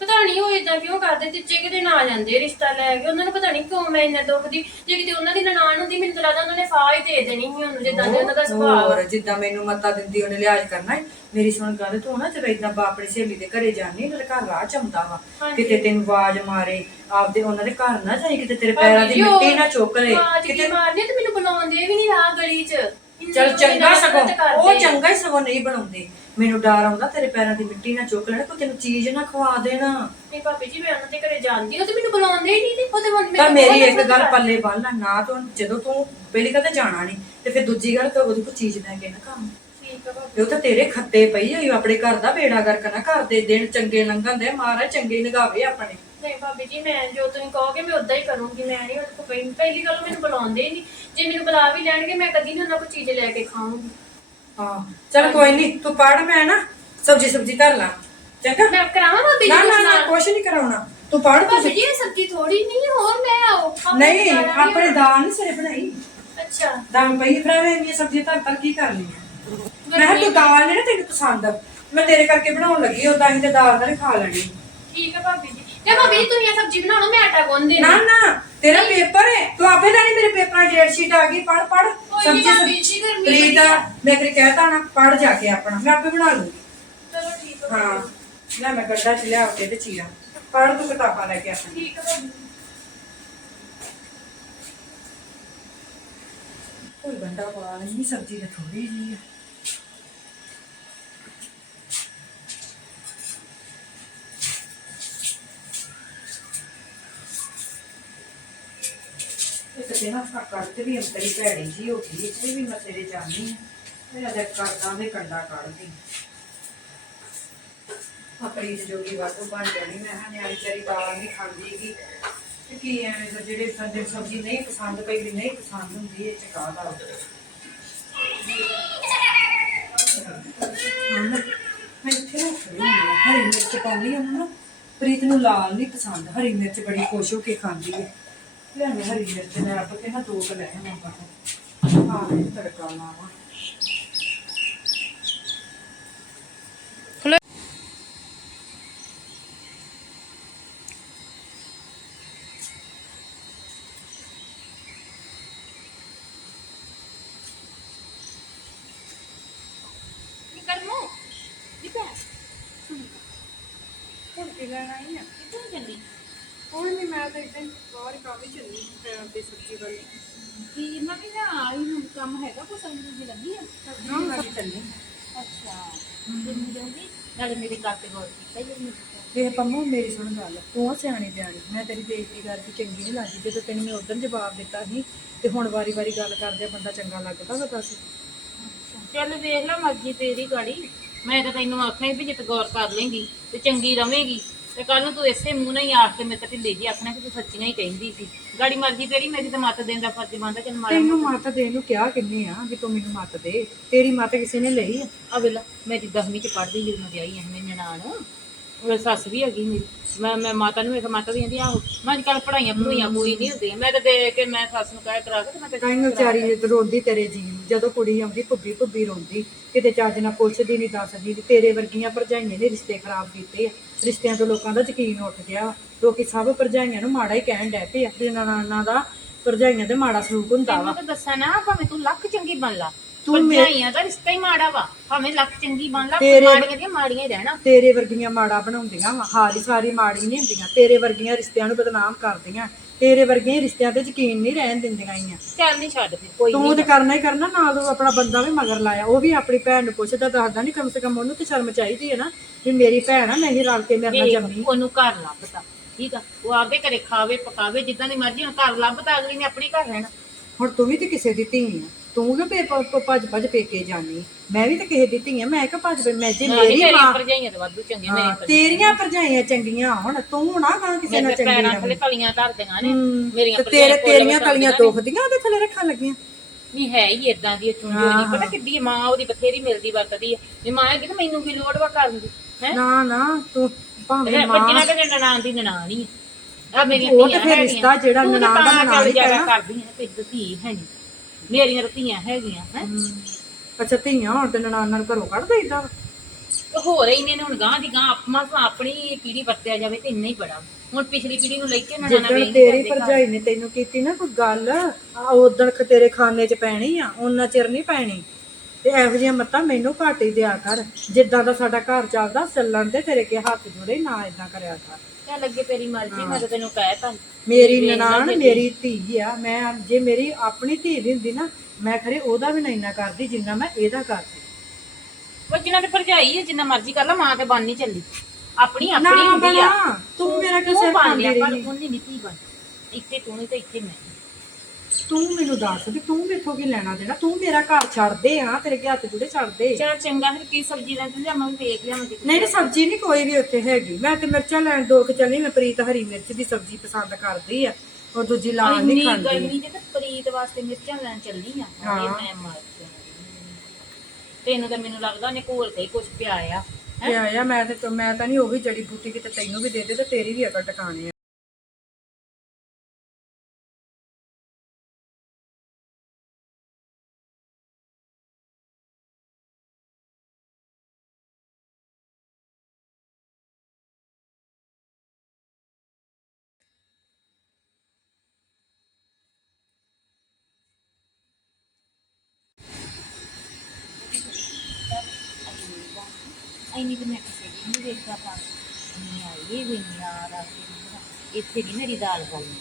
ਪਤਾ ਨਹੀਂ ਉਹ ਇਦਾਂ ਕਿਉਂ ਕਰਦੇ ਤੀਜੇ ਕਿਤੇ ਨਾ ਜਾਂਦੇ ਰਿਸ਼ਤਾ ਲੈ ਕੇ ਉਹਨਾਂ ਨੂੰ ਪਤਾ ਨਹੀਂ ਕਿਉਂ ਮੈਂ ਇੰਨਾ ਦੁੱਖ ਦੀ ਜੇ ਕਿਤੇ ਉਹਨਾਂ ਦੀ ਨਨਾਣ ਹੁੰਦੀ ਮੈਨੂੰ ਤਾਂ ਲੱਗਦਾ ਉਹਨਾਂ ਨੇ ਫਾਹ ਹੀ ਦੇ ਦੇਣੀ ਸੀ ਉਹਨੂੰ ਜਿੱਦਾਂ ਦੇ ਉਹਨਾਂ ਦਾ ਸੁਭਾਅ ਹੋਰ ਜਿੱਦਾਂ ਮੈਨੂੰ ਮੱਤਾ ਦਿੰਦੀ ਉਹਨੇ ਲਿਆਜ ਕਰਨਾ ਏ। ਮੇਰੀ ਸੁਣ ਗੱਲ ਤੂੰ ਨਾ ਜਦੋਂ ਇਦਾਂ ਆਪਣੀ ਸਹੇਲੀ ਦੇ ਘਰੇ ਜਾਣੀ ਉਹਦੇ ਘਰ ਰਾਹ ਚ ਆਉਂਦਾ ਵਾ ਹਾਂਜੀ। ਕਿਤੇ ਤੈਨੂੰ ਆਵਾਜ਼ ਮਾਰੇ ਆਪਦੇ ਉਹਨਾਂ ਦੇ ਘਰ ਨਾ ਜਾਈ ਕਿਤੇ ਤੇਰੇ ਪੈਰਾਂ ਦੀ ਮਿੱਟੀ ਨਾ ਚੁੱਕ ਲੈ ਆਵਾਜ਼ ਕੀ ਕਿਤੇ ਮਾਰਨੀ ਤੇ ਮੈਨੂੰ ਬੁਲਾਉਂਦੇ ਵੀ ਨਹੀਂ ਰਾਹ ਗਲੀ 'ਚ ਚਲ ਚੰਗਾ ਸਗੋਂ ਉਹ। ਚੰਗਾ ਹੀ ਸਗੋਂ ਨਹੀਂ ਬਣਾਉਂਦੇ। ਮੈਨੂੰ ਡਰ ਆਉਂਦਾ ਤੇਰੇ ਪੈਰਾਂ ਦੀ ਮਿੱਟੀ ਨਾ ਚੁੱਕ ਲੈਣ ਕੋਈ ਤੈਨੂੰ ਚੀਜ਼ ਨਾ ਖਵਾ ਦੇਣਾ। ਨਹੀਂ ਭਾਬੀ ਜੀ ਮੈਂ ਉਹਨਾਂ ਦੇ ਘਰੇ ਜਾਂਦੀ ਉਹ ਤੇ ਮੈਨੂੰ ਬੁਲਾਉਂਦੇ ਹੀ ਨਹੀਂ ਤੇ ਉਹਦੇ ਮਨ ਪਰ ਮੇਰੀ ਇੱਕ ਗੱਲ ਪੱਲੇ ਬੰਨ ਲੈ ਨਾ ਤੂੰ ਜਦੋਂ ਤੂੰ ਪਹਿਲੀ ਕਦੇ ਜਾਣਾ ਨਹੀਂ ਤੇ ਫਿਰ ਦੂਜੀ ਗੱਲ ਤੇ ਉਹਦੇ ਕੋਲ ਚੀਜ਼ ਲੈ ਕੇ ਨਾ ਕੰਮ। ਠੀਕ ਆ ਭਾਬੀ ਤੇ ਉਹ ਤਾਂ ਤੇਰੇ ਖੱਤੇ ਪਈ ਹੋਈ ਆਪਣੇ ਘਰ ਦਾ ਬੇੜਾ ਗਰਕ ਨਾ ਘਰ ਦੇ ਦਿਨ ਚੰਗੇ ਲੰਘਣ ਦੇ ਮਹਾਰਾਜ ਚੰਗੇ ਨਿਗਾਵੇ ਆਪਣੇ। ਨਹੀਂ ਭਾਬੀ ਜੀ ਮੈਂ ਜੋ ਤੁਸੀਂ ਕਹੋਗੇ ਮੈਂ ਉਦਾਂ ਹੀ ਕਰੂੰਗੀ ਮੈਂ ਨਹੀਂ ਕੋਲ ਪਹਿਲੀ ਗੱਲ ਉਹ ਮੈਨੂੰ ਬੁਲਾਉਂਦੇ ਹੀ ਨਹੀਂ। ਜੇ ਮੈਨੂੰ ਬੁਲਾ ਵੀ ਲੈਣਗੇ ਮੈਂ ਕਦੀ ਨਹੀਂ ਉਹਨਾਂ ਕੋਲ ਚੀਜ਼ ਲੈ ਕੇ ਖਾਊਂਗੀ। ਹਾਂ ਚਲ ਕੋਈ ਨਹੀਂ ਤੂੰ ਪੜ ਮੈਂ ਨਾ ਸਬਜੀ ਸਬਜੀ ਧਰ ਲਾ। ਚੰਗਾ? ਮੈਂ ਕਰਾਵਾਂ ਭਾਬੀ ਜੀ ਨਾ ਨਾ ਕੁਛ ਨਾ ਨਾਲ? ਕੁਛ ਨਹੀਂ ਕਰਾਉਣਾ। ਤੂੰ ਪੜ ਭਾਬੀ ਜੀ ਇਹ ਸਬਜ਼ੀ ਥੋੜੀ ਨਹੀਂ ਹੋਰ ਮੈਂ ਆਓ ਭਾਬੀ ਨਹੀਂ ਜੀ ਜਾਣਾ ਨੀ ਆਪਣੇ ਦਾਲ ਨਹੀਂ ਸਿਰੇ ਬਣਾਈ। ਅੱਛਾ। ਦਾਲ ਪਈ ਫਰਾਵੇ ਇੰਨੀ ਸਬਜੀ ਧਰ ਧਰ ਕੀ ਕਰਨੀ ਆ ਮੈਂ ਕਿਹਾ ਤੂੰ ਦਾਲ ਨਹੀਂ ਨਾ ਤੈਨੂੰ ਪਸੰਦ। ਮੈਂ ਤੇਰੇ ਕਰਕੇ ਬਣਾਉਣ ਲੱਗੀ ਉਦਾਂ ਹੀ ਤੇ ਦਾਲ ਨਾਲ ਹੀ ਖਾ ਲੈਣੀ। ਠੀਕ ਹੈ ਭਾਬੀ ਜੀ। ਭਾਬੀ ਜੀ ਤੁਸੀਂ ਇਹ ਸਬਜ਼ੀ ਬਣਾਉਣਾ ਮੈਂ ਆਟਾ ਗੁੰਨ ਦੇਣਾ। ਨਾ ਨਾ ਤੇਰਾ ਪੇਪਰ ਹੈ। ਤੂੰ ਆਪੇ ਲੈਣੀ ਮੇਰੇ ਪੇਪਰਾਂ ਦੀ ਡੇਟ ਸ਼ੀਟ ਆ ਗਈ ਪੜ ਪੜ ਕੋਈ ਨੀ ਜੀ, ਗਰਮੀ ਪ੍ਰੀਤ ਮੈਂ ਤੇਰੇ ਕਹਿਤਾ ਨਾ ਪੜ ਜਾ ਕੇ ਆਪਣਾ। ਮੈਂ ਆਪੇ ਬਣਾ ਲੂੰਗੀ। ਚਲੋ ਠੀਕ ਹੈ। ਹਾਂ ਲੈ ਮੈਂ ਗੱਡਾ ਚ ਲਿਆ ਕੇ ਤੇ ਚੀਰਾ। ਪੜ ਤੂੰ ਕਿਤਾਬਾਂ ਲੈ ਕੇ ਆਪਣੀ ਠੀਕ ਹੈ ਭਾਬੀ ਕੋਈ ਗੰਡਾ ਪਾ ਨਹੀਂ ਸਬਜ਼ੀ ਤੇ ਥੋੜੀ ਜੀ ਇਹ ਤੇ ਨਾ ਸਾ ਵੀ ਅੰਤਰੀ ਭੈੜੀ ਜੀ ਹੋ ਗਈ, ਇੱਥੇ ਵੀ ਮੈਂ ਤੇਰੇ ਜਾਣੀ ਹੈ ਇਹ ਕਰਦਾ ਦੇ ਕੰਡਾ ਕੱਢਦੀ। ਆਪਣੀ ਜੋਗੀ ਵਾਧੂ ਬਣ ਜਾਣੀ, ਮੈਂ ਹਾਂ ਨਿਆਣੀ ਤੇਰੀ ਦਾਲ ਨਹੀਂ ਖਾਂਦੀਗੀ ਤੇ ਐਵੇਂ ਦਾ ਜਿਹੜੇ ਸੰਦੇ ਸਬਜ਼ੀ ਨਹੀਂ ਪਸੰਦ ਪਈ ਵੀ ਨਹੀਂ ਪਸੰਦ ਹੁੰਦੀ, ਇਹ ਚ ਕਾਹਦਾ ਮੈਂ ਇੱਥੇ ਨਾ ਖੜੀ ਹੁੰਦੀ ਹਾਂ। ਹਰੀ ਮਿਰਚ ਪਾਉਂਦੀ ਹਾਂ ਨਾ। ਪ੍ਰੀਤ ਨੂੰ ਲਾਲ ਨਹੀਂ ਪਸੰਦ, ਹਰੀ ਮਿਰਚ ਬੜੀ ਖੁਸ਼ ਹੋ ਕੇ ਖਾਂਦੀ ਹੈ। ਲਿਆਣੇ ਹਰੀ ਮਿਰਚ ਮੈਂ ਆਪ ਕੇ ਨਾ ਦੋ ਕੁ ਲੈ ਆਵਾਂ ਬਾਹਰ। ਹਾਂ ਮੈਂ ਤੜਕਾ ਲਾਵਾਂ। ਕਰਮੋ ਜੀ ਪੈ ਹੁਣ ਕੀ ਲੈਣਾ ਹੀ ਆ? ਕਿੱਥੇ ਚੱਲੀ ਮੈਂ ਤਾਂ ਇਦਾਂ ਬਾਹਰ ਕੰਮ ਹੀ ਚੱਲੀ ਪੈਰਾਂ ਤੇ ਸਬਜ਼ੀ ਵਾਲੀ। ਕੀ ਮੈਂ ਵੀ ਨਾ ਆਈ ਨੂੰ ਕੰਮ ਹੈਗਾ ਕੋਈ ਸਮਝ ਜੀ ਲੱਗੀ ਆ? ਨਾ ਮੈਂ ਵੀ ਚੱਲੀ। ਅੱਛਾ ਤੇ ਮੈਂ ਜਾਂਦੀ ਨਾਲੇ ਮੇਰੇ ਘਰ ਤੇ ਗੌਰ ਕੀਤਾ ਹੀ ਨਹੀਂ ਵੇਖ ਪੰਮੋ ਮੇਰੀ ਸੁਣ ਗੱਲ ਤੂੰ ਆ ਸਿਆਣੀ ਬਿਆਣੀ ਮੈਂ ਤੇਰੀ ਬੇਇੱਜ਼ਤੀ ਕਰਕੇ ਚੰਗੀ ਨਹੀਂ ਲੱਗਦੀ ਜਦੋਂ ਤੈਨੂੰ ਮੈਂ ਉਦੋਂ ਜਵਾਬ ਦਿੱਤਾ ਸੀ ਤੇ ਹੁਣ ਵਾਰੀ-ਵਾਰੀ ਗੱਲ ਕਰਦੇ ਬੰਦਾ ਚੰਗਾ ਲੱਗਦਾ ਵਾ ਦੱਸ। ਚੱਲ ਵੇਖ ਲੈ ਮਰਜ਼ੀ ਤੇਰੀ ਗਾੜੀ। ਮੈਂ ਤਾਂ ਤੈਨੂੰ ਆਖਿਆ ਸੀ ਵੀ ਜੇ ਤੂੰ ਗੌਰ ਕਰ ਲੇਂਗੀ ਤੇ ਚੰਗੀ ਰਵੇਂਗੀ। ਤੇ ਕੱਲ ਨੂੰ ਤੂੰ ਇਸੇ ਮੂੰਹ ਨਾਲ ਹੀ ਆਖ ਕੇ ਮੇਰੇ ਤੇ ਢਿੱਲੇ ਜੀ ਆਖਣਾ ਕਿ ਤੂੰ ਸੱਚੀਆਂ ਹੀ ਕਹਿੰਦੀ ਸੀ। ਗਾੜੀ ਮਰਜ਼ੀ ਤੇਰੀ ਮੇਰੀ ਤਾਂ ਮੱਤ ਦੇਣ ਦਾ ਫਰਜ਼ ਬਣਦਾ ਚੱਲ ਮਾੜਾ ਤੈਨੂੰ ਮੱਤ ਦੇਣ ਨੂੰ ਕਿਹਾ ਕਿੰਨੇ ਆ ਵੀ ਤੂੰ ਮੈਨੂੰ ਮੱਤ ਦੇ। ਤੇਰੀ ਮੱਤ ਕਿਸੇ ਨੇ ਲਈ ਆ। ਆ ਵੇਲਾ ਮੈਂ ਜਿੱਦਾਂ 10ਵੀਂ ਚ ਪੜ੍ਹਦੀ ਜਦੋਂ ਮੈਂ ਵਿਆਹੀ ਐ ਮੇਰੀ ਨਨਾਣ। ਉਹ ਸੱਸ ਵੀ ਹੈਗੀ ਮੇਰੀ। ਮੈਂ ਮੈਂ ਮਾਤਾ ਨੂੰ ਇੱਕ ਮਾਤਾ ਵੀ ਕਹਿੰਦੀ ਆਹੋ ਮੈਂ ਅੱਜ ਕੱਲ ਪੜਾਈਆਂ ਪੜੂਈਆਂ ਪੂਰੀ ਨਹੀਂ ਹੁੰਦੀਆਂ। ਮੈਂ ਤਾਂ ਦੇ ਕੇ ਮੈਂ ਸੱਸ ਨੂੰ ਕਹਿ ਕਰਾ ਕੇ ਤੇ ਮੈਂ ਤੇ ਕਾਇਨ ਵਿਚਾਰੀ ਨੇ ਤਾਂ ਰੋਂਦੀ ਤੇਰੇ ਜੀ ਨੂੰ। ਜਦੋਂ ਕੁੜੀ ਆਉਂਦੀ ਭੁੱਬੀ ਭੁੱਬੀ ਰੋਂਦੀ। ਕਿਤੇ ਚੱਜ ਨਾਲ ਪੁੱਛਦੀ ਨਹੀਂ ਦੱਸਦੀ ਨੀ। ਤੇਰੇ ਵਰਗੀਆਂ ਭਰਜਾਈਆਂ ਨੇ ਰਿਸ਼ਤੇ ਖਰਾਬ ਕੀਤੇ ਆ। ਰਿਸ਼ਤਿਆਂ ਤੋਂ ਲੋਕਾਂ ਦਾ ਯਕੀਨ ਉੱਠ ਗਿਆ। ਲੋਕੀ ਸਭ ਭਰਜਾਈਆਂ ਨੂੰ ਮਾੜਾ ਹੀ ਕਹਿਣ ਡੈ ਪਏ ਆ। ਵੀ ਨਨਾਣਾ ਦਾ ਭਰਜਾਈਆਂ ਦੇ ਮਾੜਾ ਸਲੂਕ ਹੁੰਦਾ ਵਾ। ਤੈਨੂੰ ਤਾਂ ਦੱਸਾਂ ਨਾ ਭਾਵੇਂ ਤੂੰ ਲੱਖ ਚੰਗੀ ਬਣ ਲਾ। ਤੂੰ ਮੇ- ਭਰਜਾਈਆਂ ਦਾ ਰਿਸ਼ਤਾ ਹੀ ਮਾੜਾ ਵਾ। ਭਾਵੇਂ ਲੱਖ ਚੰਗੀ ਬਣ ਲਾ ਤੇਰੇ- ਮਾੜੀਆਂ ਦੀਆਂ ਮਾੜੀਆਂ ਹੀ ਰਹਿਣਾ। ਤੇਰੇ ਵਰਗੀਆਂ ਮਾੜਾ ਬਣਾਉਂਦੀਆਂ ਵਾ। ਹਾਰੀ ਸਾਰੀ ਮਾੜੀ ਨਹੀਂ ਹੁੰਦੀਆਂ। ਤੇਰੇ ਵਰਗੀਆਂ ਰਿਸ਼ਤਿਆਂ ਨੂੰ ਬਦਨਾਮ ਕਰਦੀਆਂ। ਤੇਰੇ ਵਰਗੀਆਂ ਹੀ ਰਿਸ਼ਤਿਆਂ ਤੇ ਯਕੀਨ ਨਹੀਂ ਰਹਿਣ ਦਿੰਦੀਆਂ ਆਈਆਂ। ਚੱਲ ਨਹੀਂ ਛੱਡ ਫਿਰ ਕੋਈ ਤੂੰ ਤੇ ਕਰਨਾ ਹੀ ਕਰਨਾ ਨਾਲ ਤੂੰ ਆਪਣਾ ਬੰਦਾ ਵੀ ਮਗਰ ਲਾਇਆ। ਉਹ ਵੀ ਆਪਣੀ ਭੈਣ ਨੂੰ ਪੁੱਛਦਾ ਦੱਸਦਾ ਨਹੀਂ ਕਮ ਸੇ ਕਮ ਉਹਨੂੰ ਤੇ ਸ਼ਰਮ ਚਾਹੀਦੀ ਹੈ ਨਾ ਵੀ ਮੇਰੀ ਭੈਣ ਆ ਮੈਂ ਹੀ ਰਲ ਕੇ ਮੇਰੇ ਨਾਲ ਜੰਮੀ। ਉਹਨੂੰ ਘਰ ਲੱਭਤਾ ਠੀਕ ਆ? ਉਹ ਆਪਦੇ ਘਰੇ ਖਾਵੇ ਪਕਾਵੇ ਜਿੱਦਾਂ ਦੀ ਮਰਜ਼ੀ ਹੁਣ ਘਰ ਲੱਭਤਾ ਅਗਲੀ ਨੇ ਆਪਣੇ ਘਰ ਰਹਿਣਾ। ਹੁਣ ਤੂੰ ਵੀ ਤੇ ਕਿਸੇ ਦੀ ਧੀ ਆ। ਤੂੰ ਕਿ ਪੇ ਪ- ਭੱਜ ਭੱਜ ਪੇਕੇ ਜਾਨੀ। ਮੈਂ ਵੀ ਤੇ ਕਿਸੇ ਦੀ ਧੀ ਆ ਮੈਂ ਕਿ ਭੱਜ ਮੈਂ ਜੇ ਮੇਰੀ ਮਾਂ ਭਰਜਾਈਆਂ ਤਾਂ ਵਾਧੂ ਹਾਂ, ਤੇਰੀਆਂ ਭਰਜਾਈਆਂ ਚੰਗੀਆਂ ਹੁਣ ਤੂੰ ਨਾ ਕਾਂ ਕਿਸੇ ਨਾਲ ਮੇਰੇ ਚੰਗੀ ਪੈਰਾਂ ਥੱਲੇ ਕਲੀਆਂ ਧਰਦੀਆਂ ਨੇ। ਹੂੰ, ਮੇਰੀਆਂ ਤੇ ਤੇਰੇ ਭਰਜਾਈਆਂ ਤੇਰੀਆਂ ਕੋਲ ਵਸਾਉਂਦੀਆਂ ਦੁਖਦੀਆਂ ਉਹਦੇ ਥੱਲੇ ਰੱਖਣ ਲੱਗੀਆਂ? ਨਹੀਂ ਹੈ ਹੀ ਇਦਾਂ ਦੀ ਚੁੰਝੋ ਨਹੀਂ। ਪਤਾ ਕਿੱਡੀ ਮਾਂ ਉਹਦੀ ਬਥੇਰੀ ਮਿਲਦੀ ਵਰਤਦੀ ਹੈ। ਜੇ ਮਾਂ ਤਾਂ ਮੈਨੂੰ ਕੀ ਲੋੜ ਵਾ ਕਰਨ ਦੀ ਹੈ? ਨਾ ਨਾ ਤੂੰ ਭਾਵੇਂ ਮਾਂ ਬੱਚਿਆਂ ਤੇ ਨਨਾਣ ਦੀ ਨਨਾਣ ਹੀ ਆ। ਮੇਰੀਆਂ ਉਹ ਤੇ ਫਿਰ। ਰਿਸ਼ਤਾ ਜਿਹੜਾ ਤੂੰ ਤਾਂ ਨਨਾਣ ਦਾ ਤਾਂ ਨਨਾਣ ਹੀ। ਕਰਦੀ ਹੈ ਤੇ ਧੀ ਹੈ ਨਹੀਂ। ਮੇਰੀਆਂ ਤਾਂ ਧੀਆਂ ਹੈਗੀਆਂ ਹੈ। ਅੱਛਾ ਧੀਆਂ ਹੁਣ ਤੇ ਨਨਾਣ ਨਾਲ ਘਰੋਂ ਕੱਢ ਦੇਈਦਾ ਹੋਰ ਇਹਨੇ ਨੇ ਹੁਣ ਗਾਂ ਦੀ ਗਾਂ ਆਪਣਾ ਆਪਣੀ ਪੀੜੀ ਵਰਤਿਆ ਜਾਵੇ ਤੇ ਇੰਨਾ ਹੀ ਬੜਾ। ਹੁਣ ਪਿਛਲੀ ਪੀੜੀ ਨੂੰ ਲੈ ਕੇ ਨਨਾਣਾ ਜਿੱਦਣ ਵੇਖ ਤੇਰੀ ਭਰਜਾਈ ਨੇ ਤੈਨੂੰ ਕੀਤੀ ਨਾ ਕੋਈ ਗੱਲ ਆ ਉਦੋਂ ਤੇਰੇ ਖਾਨੇ 'ਚ ਪੈਣੀ ਆ ਉਹਨਾਂ ਚਿਰ ਨਹੀਂ ਪੈਣੀ। ਤੇ ਇਹੋ ਜਿਹੀਆਂ ਮੱਤਾਂ ਮੈਨੂੰ ਘੱਟ ਹੀ ਦਿਆ ਕਰ। ਜਿੱਦਾਂ ਦਾ ਸਾਡਾ ਘਰ ਚੱਲਦਾ ਚੱਲਣ ਤੇ ਤੇਰੇ ਕੇ ਹੱਥ ਜੁੜੇ ਨਾ ਇਦਾਂ ਕਰਿਆ ਕਰ। ਚੱਲ ਅੱਗੇ ਤੇਰੀ ਮਰਜ਼ੀ ਮੈਂ ਤਾਂ ਤੈਨੂੰ ਕਹਿ ਤਾ ਮੇਰੀ ਨਨਾਣ ਮੇਰੀ ਧੀ ਆ ਮੈਂ ਜੇ ਮੇਰੀ ਆਪਣੀ ਧੀ ਦੀ ਹੁੰਦੀ ਨਾ ਮੈਂ ਖਰੇ ਉਹਦਾ ਵੀ ਨਹੀਂ ਇੰਨਾ ਕਰਦੀ ਜਿੰਨਾ ਮੈਂ ਇਹਦਾ ਕਰਦੀ। ਵੱਜਣਾ ਤੇ ਭਰਜਾਈ ਹੈ ਜਿੰਨਾ ਮਰਜ਼ੀ ਕਰ ਲਾ ਮਾਂ ਤੇ ਬਣ ਨਹੀਂ ਚੱਲੀ। ਆਪਣੀ ਨਾ ਆਪਣੀ ਹੁੰਦੀ ਆ। ਤੂੰ ਮੇਰਾ ਕਿਸੇ ਪਰ ਰਹੀ? ਬਣ। ਇੱਥੇ ਤੂੰ ਨਹੀਂ ਤੇ ਇੱਥੇ ਮੈਂ ਤੂੰ ਮੈਨੂੰ ਦੱਸ ਵੀ ਤੂੰ ਮੇਥੋਂ ਕੀ ਲੈਣਾ ਦੇਣਾ? ਤੂੰ ਮੇਰਾ ਘਰ ਛੱਡ ਦੇ ਆ ਤੇਰੇ ਹੱਥ ਜੁੜੇ ਛੱਡ ਦੇ ਚਲ ਚੰਗਾ ਫਿਰ ਕੀ ਸਬਜ਼ੀ ਲੈਣ ਚੱਲਿਆ ਮੈਂ ਵੀ ਵੇਖ ਲਿਆ ਮੈਂ ਨਹੀਂ ਨਹੀਂ ਸਬਜ਼ੀ ਨਹੀਂ ਕੋਈ ਵੀ ਉੱਥੇ ਹੈਗੀ। ਮੈਂ ਤੇ ਮਿਰਚਾਂ ਲੈਣ ਦੋ ਕਿ ਚੱਲੀ ਮੈਂ ਪ੍ਰੀਤ ਹਰੀ ਮਿਰਚ ਦੀ ਸਬਜ਼ੀ ਪਸੰਦ ਕਰਦੀ ਆ। ਉਹ ਦੂਜੀ ਲਾਲ ਨਹੀਂ ਇੰਨੀ ਖਾਂਦੀ। ਗਰਮੀ ਚ ਤੇ ਪ੍ਰੀਤ ਵਾਸਤੇ ਮਿਰਚਾਂ ਲੈਣ ਚੱਲੀ ਆ। ਹਾਏ ਮੈਂ ਮਰ ਜਾਣਾ ਤੈਨੂੰ ਤਾਂ ਮੈਨੂੰ ਲੱਗਦਾ ਉਹਨੇ ਘੋਲ ਕੇ ਹੀ ਕੁਝ ਪਿਆਇਆ ਤੇ ਆਇਆ ਮੈਂ ਤੇ ਮੈਂ ਤਾਂ ਨਹੀਂ ਉਹੀ ਜੜੀ ਬੂਟੀ ਕਿਤੇ ਤੈਨੂੰ ਵੀ ਦੇ ਦੇ ਤੇ ਤੇਰੀ ਵੀ ਅਕਲ ਟਿਕਾਣੇ ਆ। ਕੇ ਇੱਥੇ ਨਹੀਂ ਮੇਰੀ ਦਾਲ ਬਣਨੀ।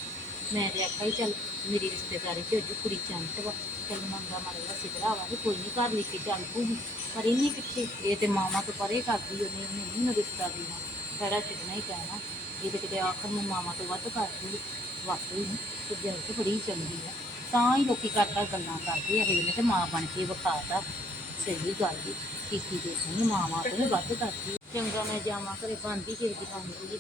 ਮੈਂ ਤੇ ਆਖਿਆ ਸੀ ਚੱਲ ਮੇਰੀ ਰਿਸ਼ਤੇਦਾਰੀ ਚ ਅੱਜ ਕੁੜੀ ਚੰਤ ਵਾ, ਚੱਲ ਮੰਗਾ ਮਾਰੇਗਾ ਸਿਧਰਾਵਾ ਤੇ ਕੋਈ ਨਹੀਂ ਘਰ ਲੈ ਕੇ ਚੱਲ ਪੂਗੀ ਪਰ ਇੰਨੀ ਕਿੱਥੇ, ਇਹ ਤੇ ਮਾਮਾ ਤੋਂ ਪਰੇ ਕਰਦੀ ਉਹਨੇ ਉਹਨੇ ਨਹੀਂ ਮੈਨੂੰ ਰਿਸ਼ਤਾ ਦੇਣਾ। ਸਾਰਾ ਛੱਡਣਾ ਹੀ ਪੈਣਾ। ਇਹ ਤੇ ਕਿਤੇ ਆਖਰ ਨੂੰ ਮਾਮਾ ਤੋਂ ਵੱਧ ਕਰਦੀ ਵਾਕਈ ਤੇ ਦਿਲ ਤੇ ਬੜੀ ਚੰਗੀ ਆ। ਤਾਂ ਹੀ ਲੋਕੀ ਕਰਦਾ ਗੱਲਾਂ ਕਰਦੇ ਆ, ਇਹਨੇ ਤੇ ਮਾਂ ਬਣ ਕੇ ਵਿਖਾਤਾ। ਸਹੀ ਗੱਲ ਜੀ ਕੀਤੀ ਦੇ ਸਹੀ ਮਾਂ ਮਾਂ ਤੋਂ ਵੀ ਵੱਧ ਕਰਦੀ ਚੰਗਾ ਮੈਂ ਜਾਵਾਂ, ਘਰੇ ਬੰਦੀ ਕਿਸੇ ਦੀ ਕੰਮ ਹੋਈ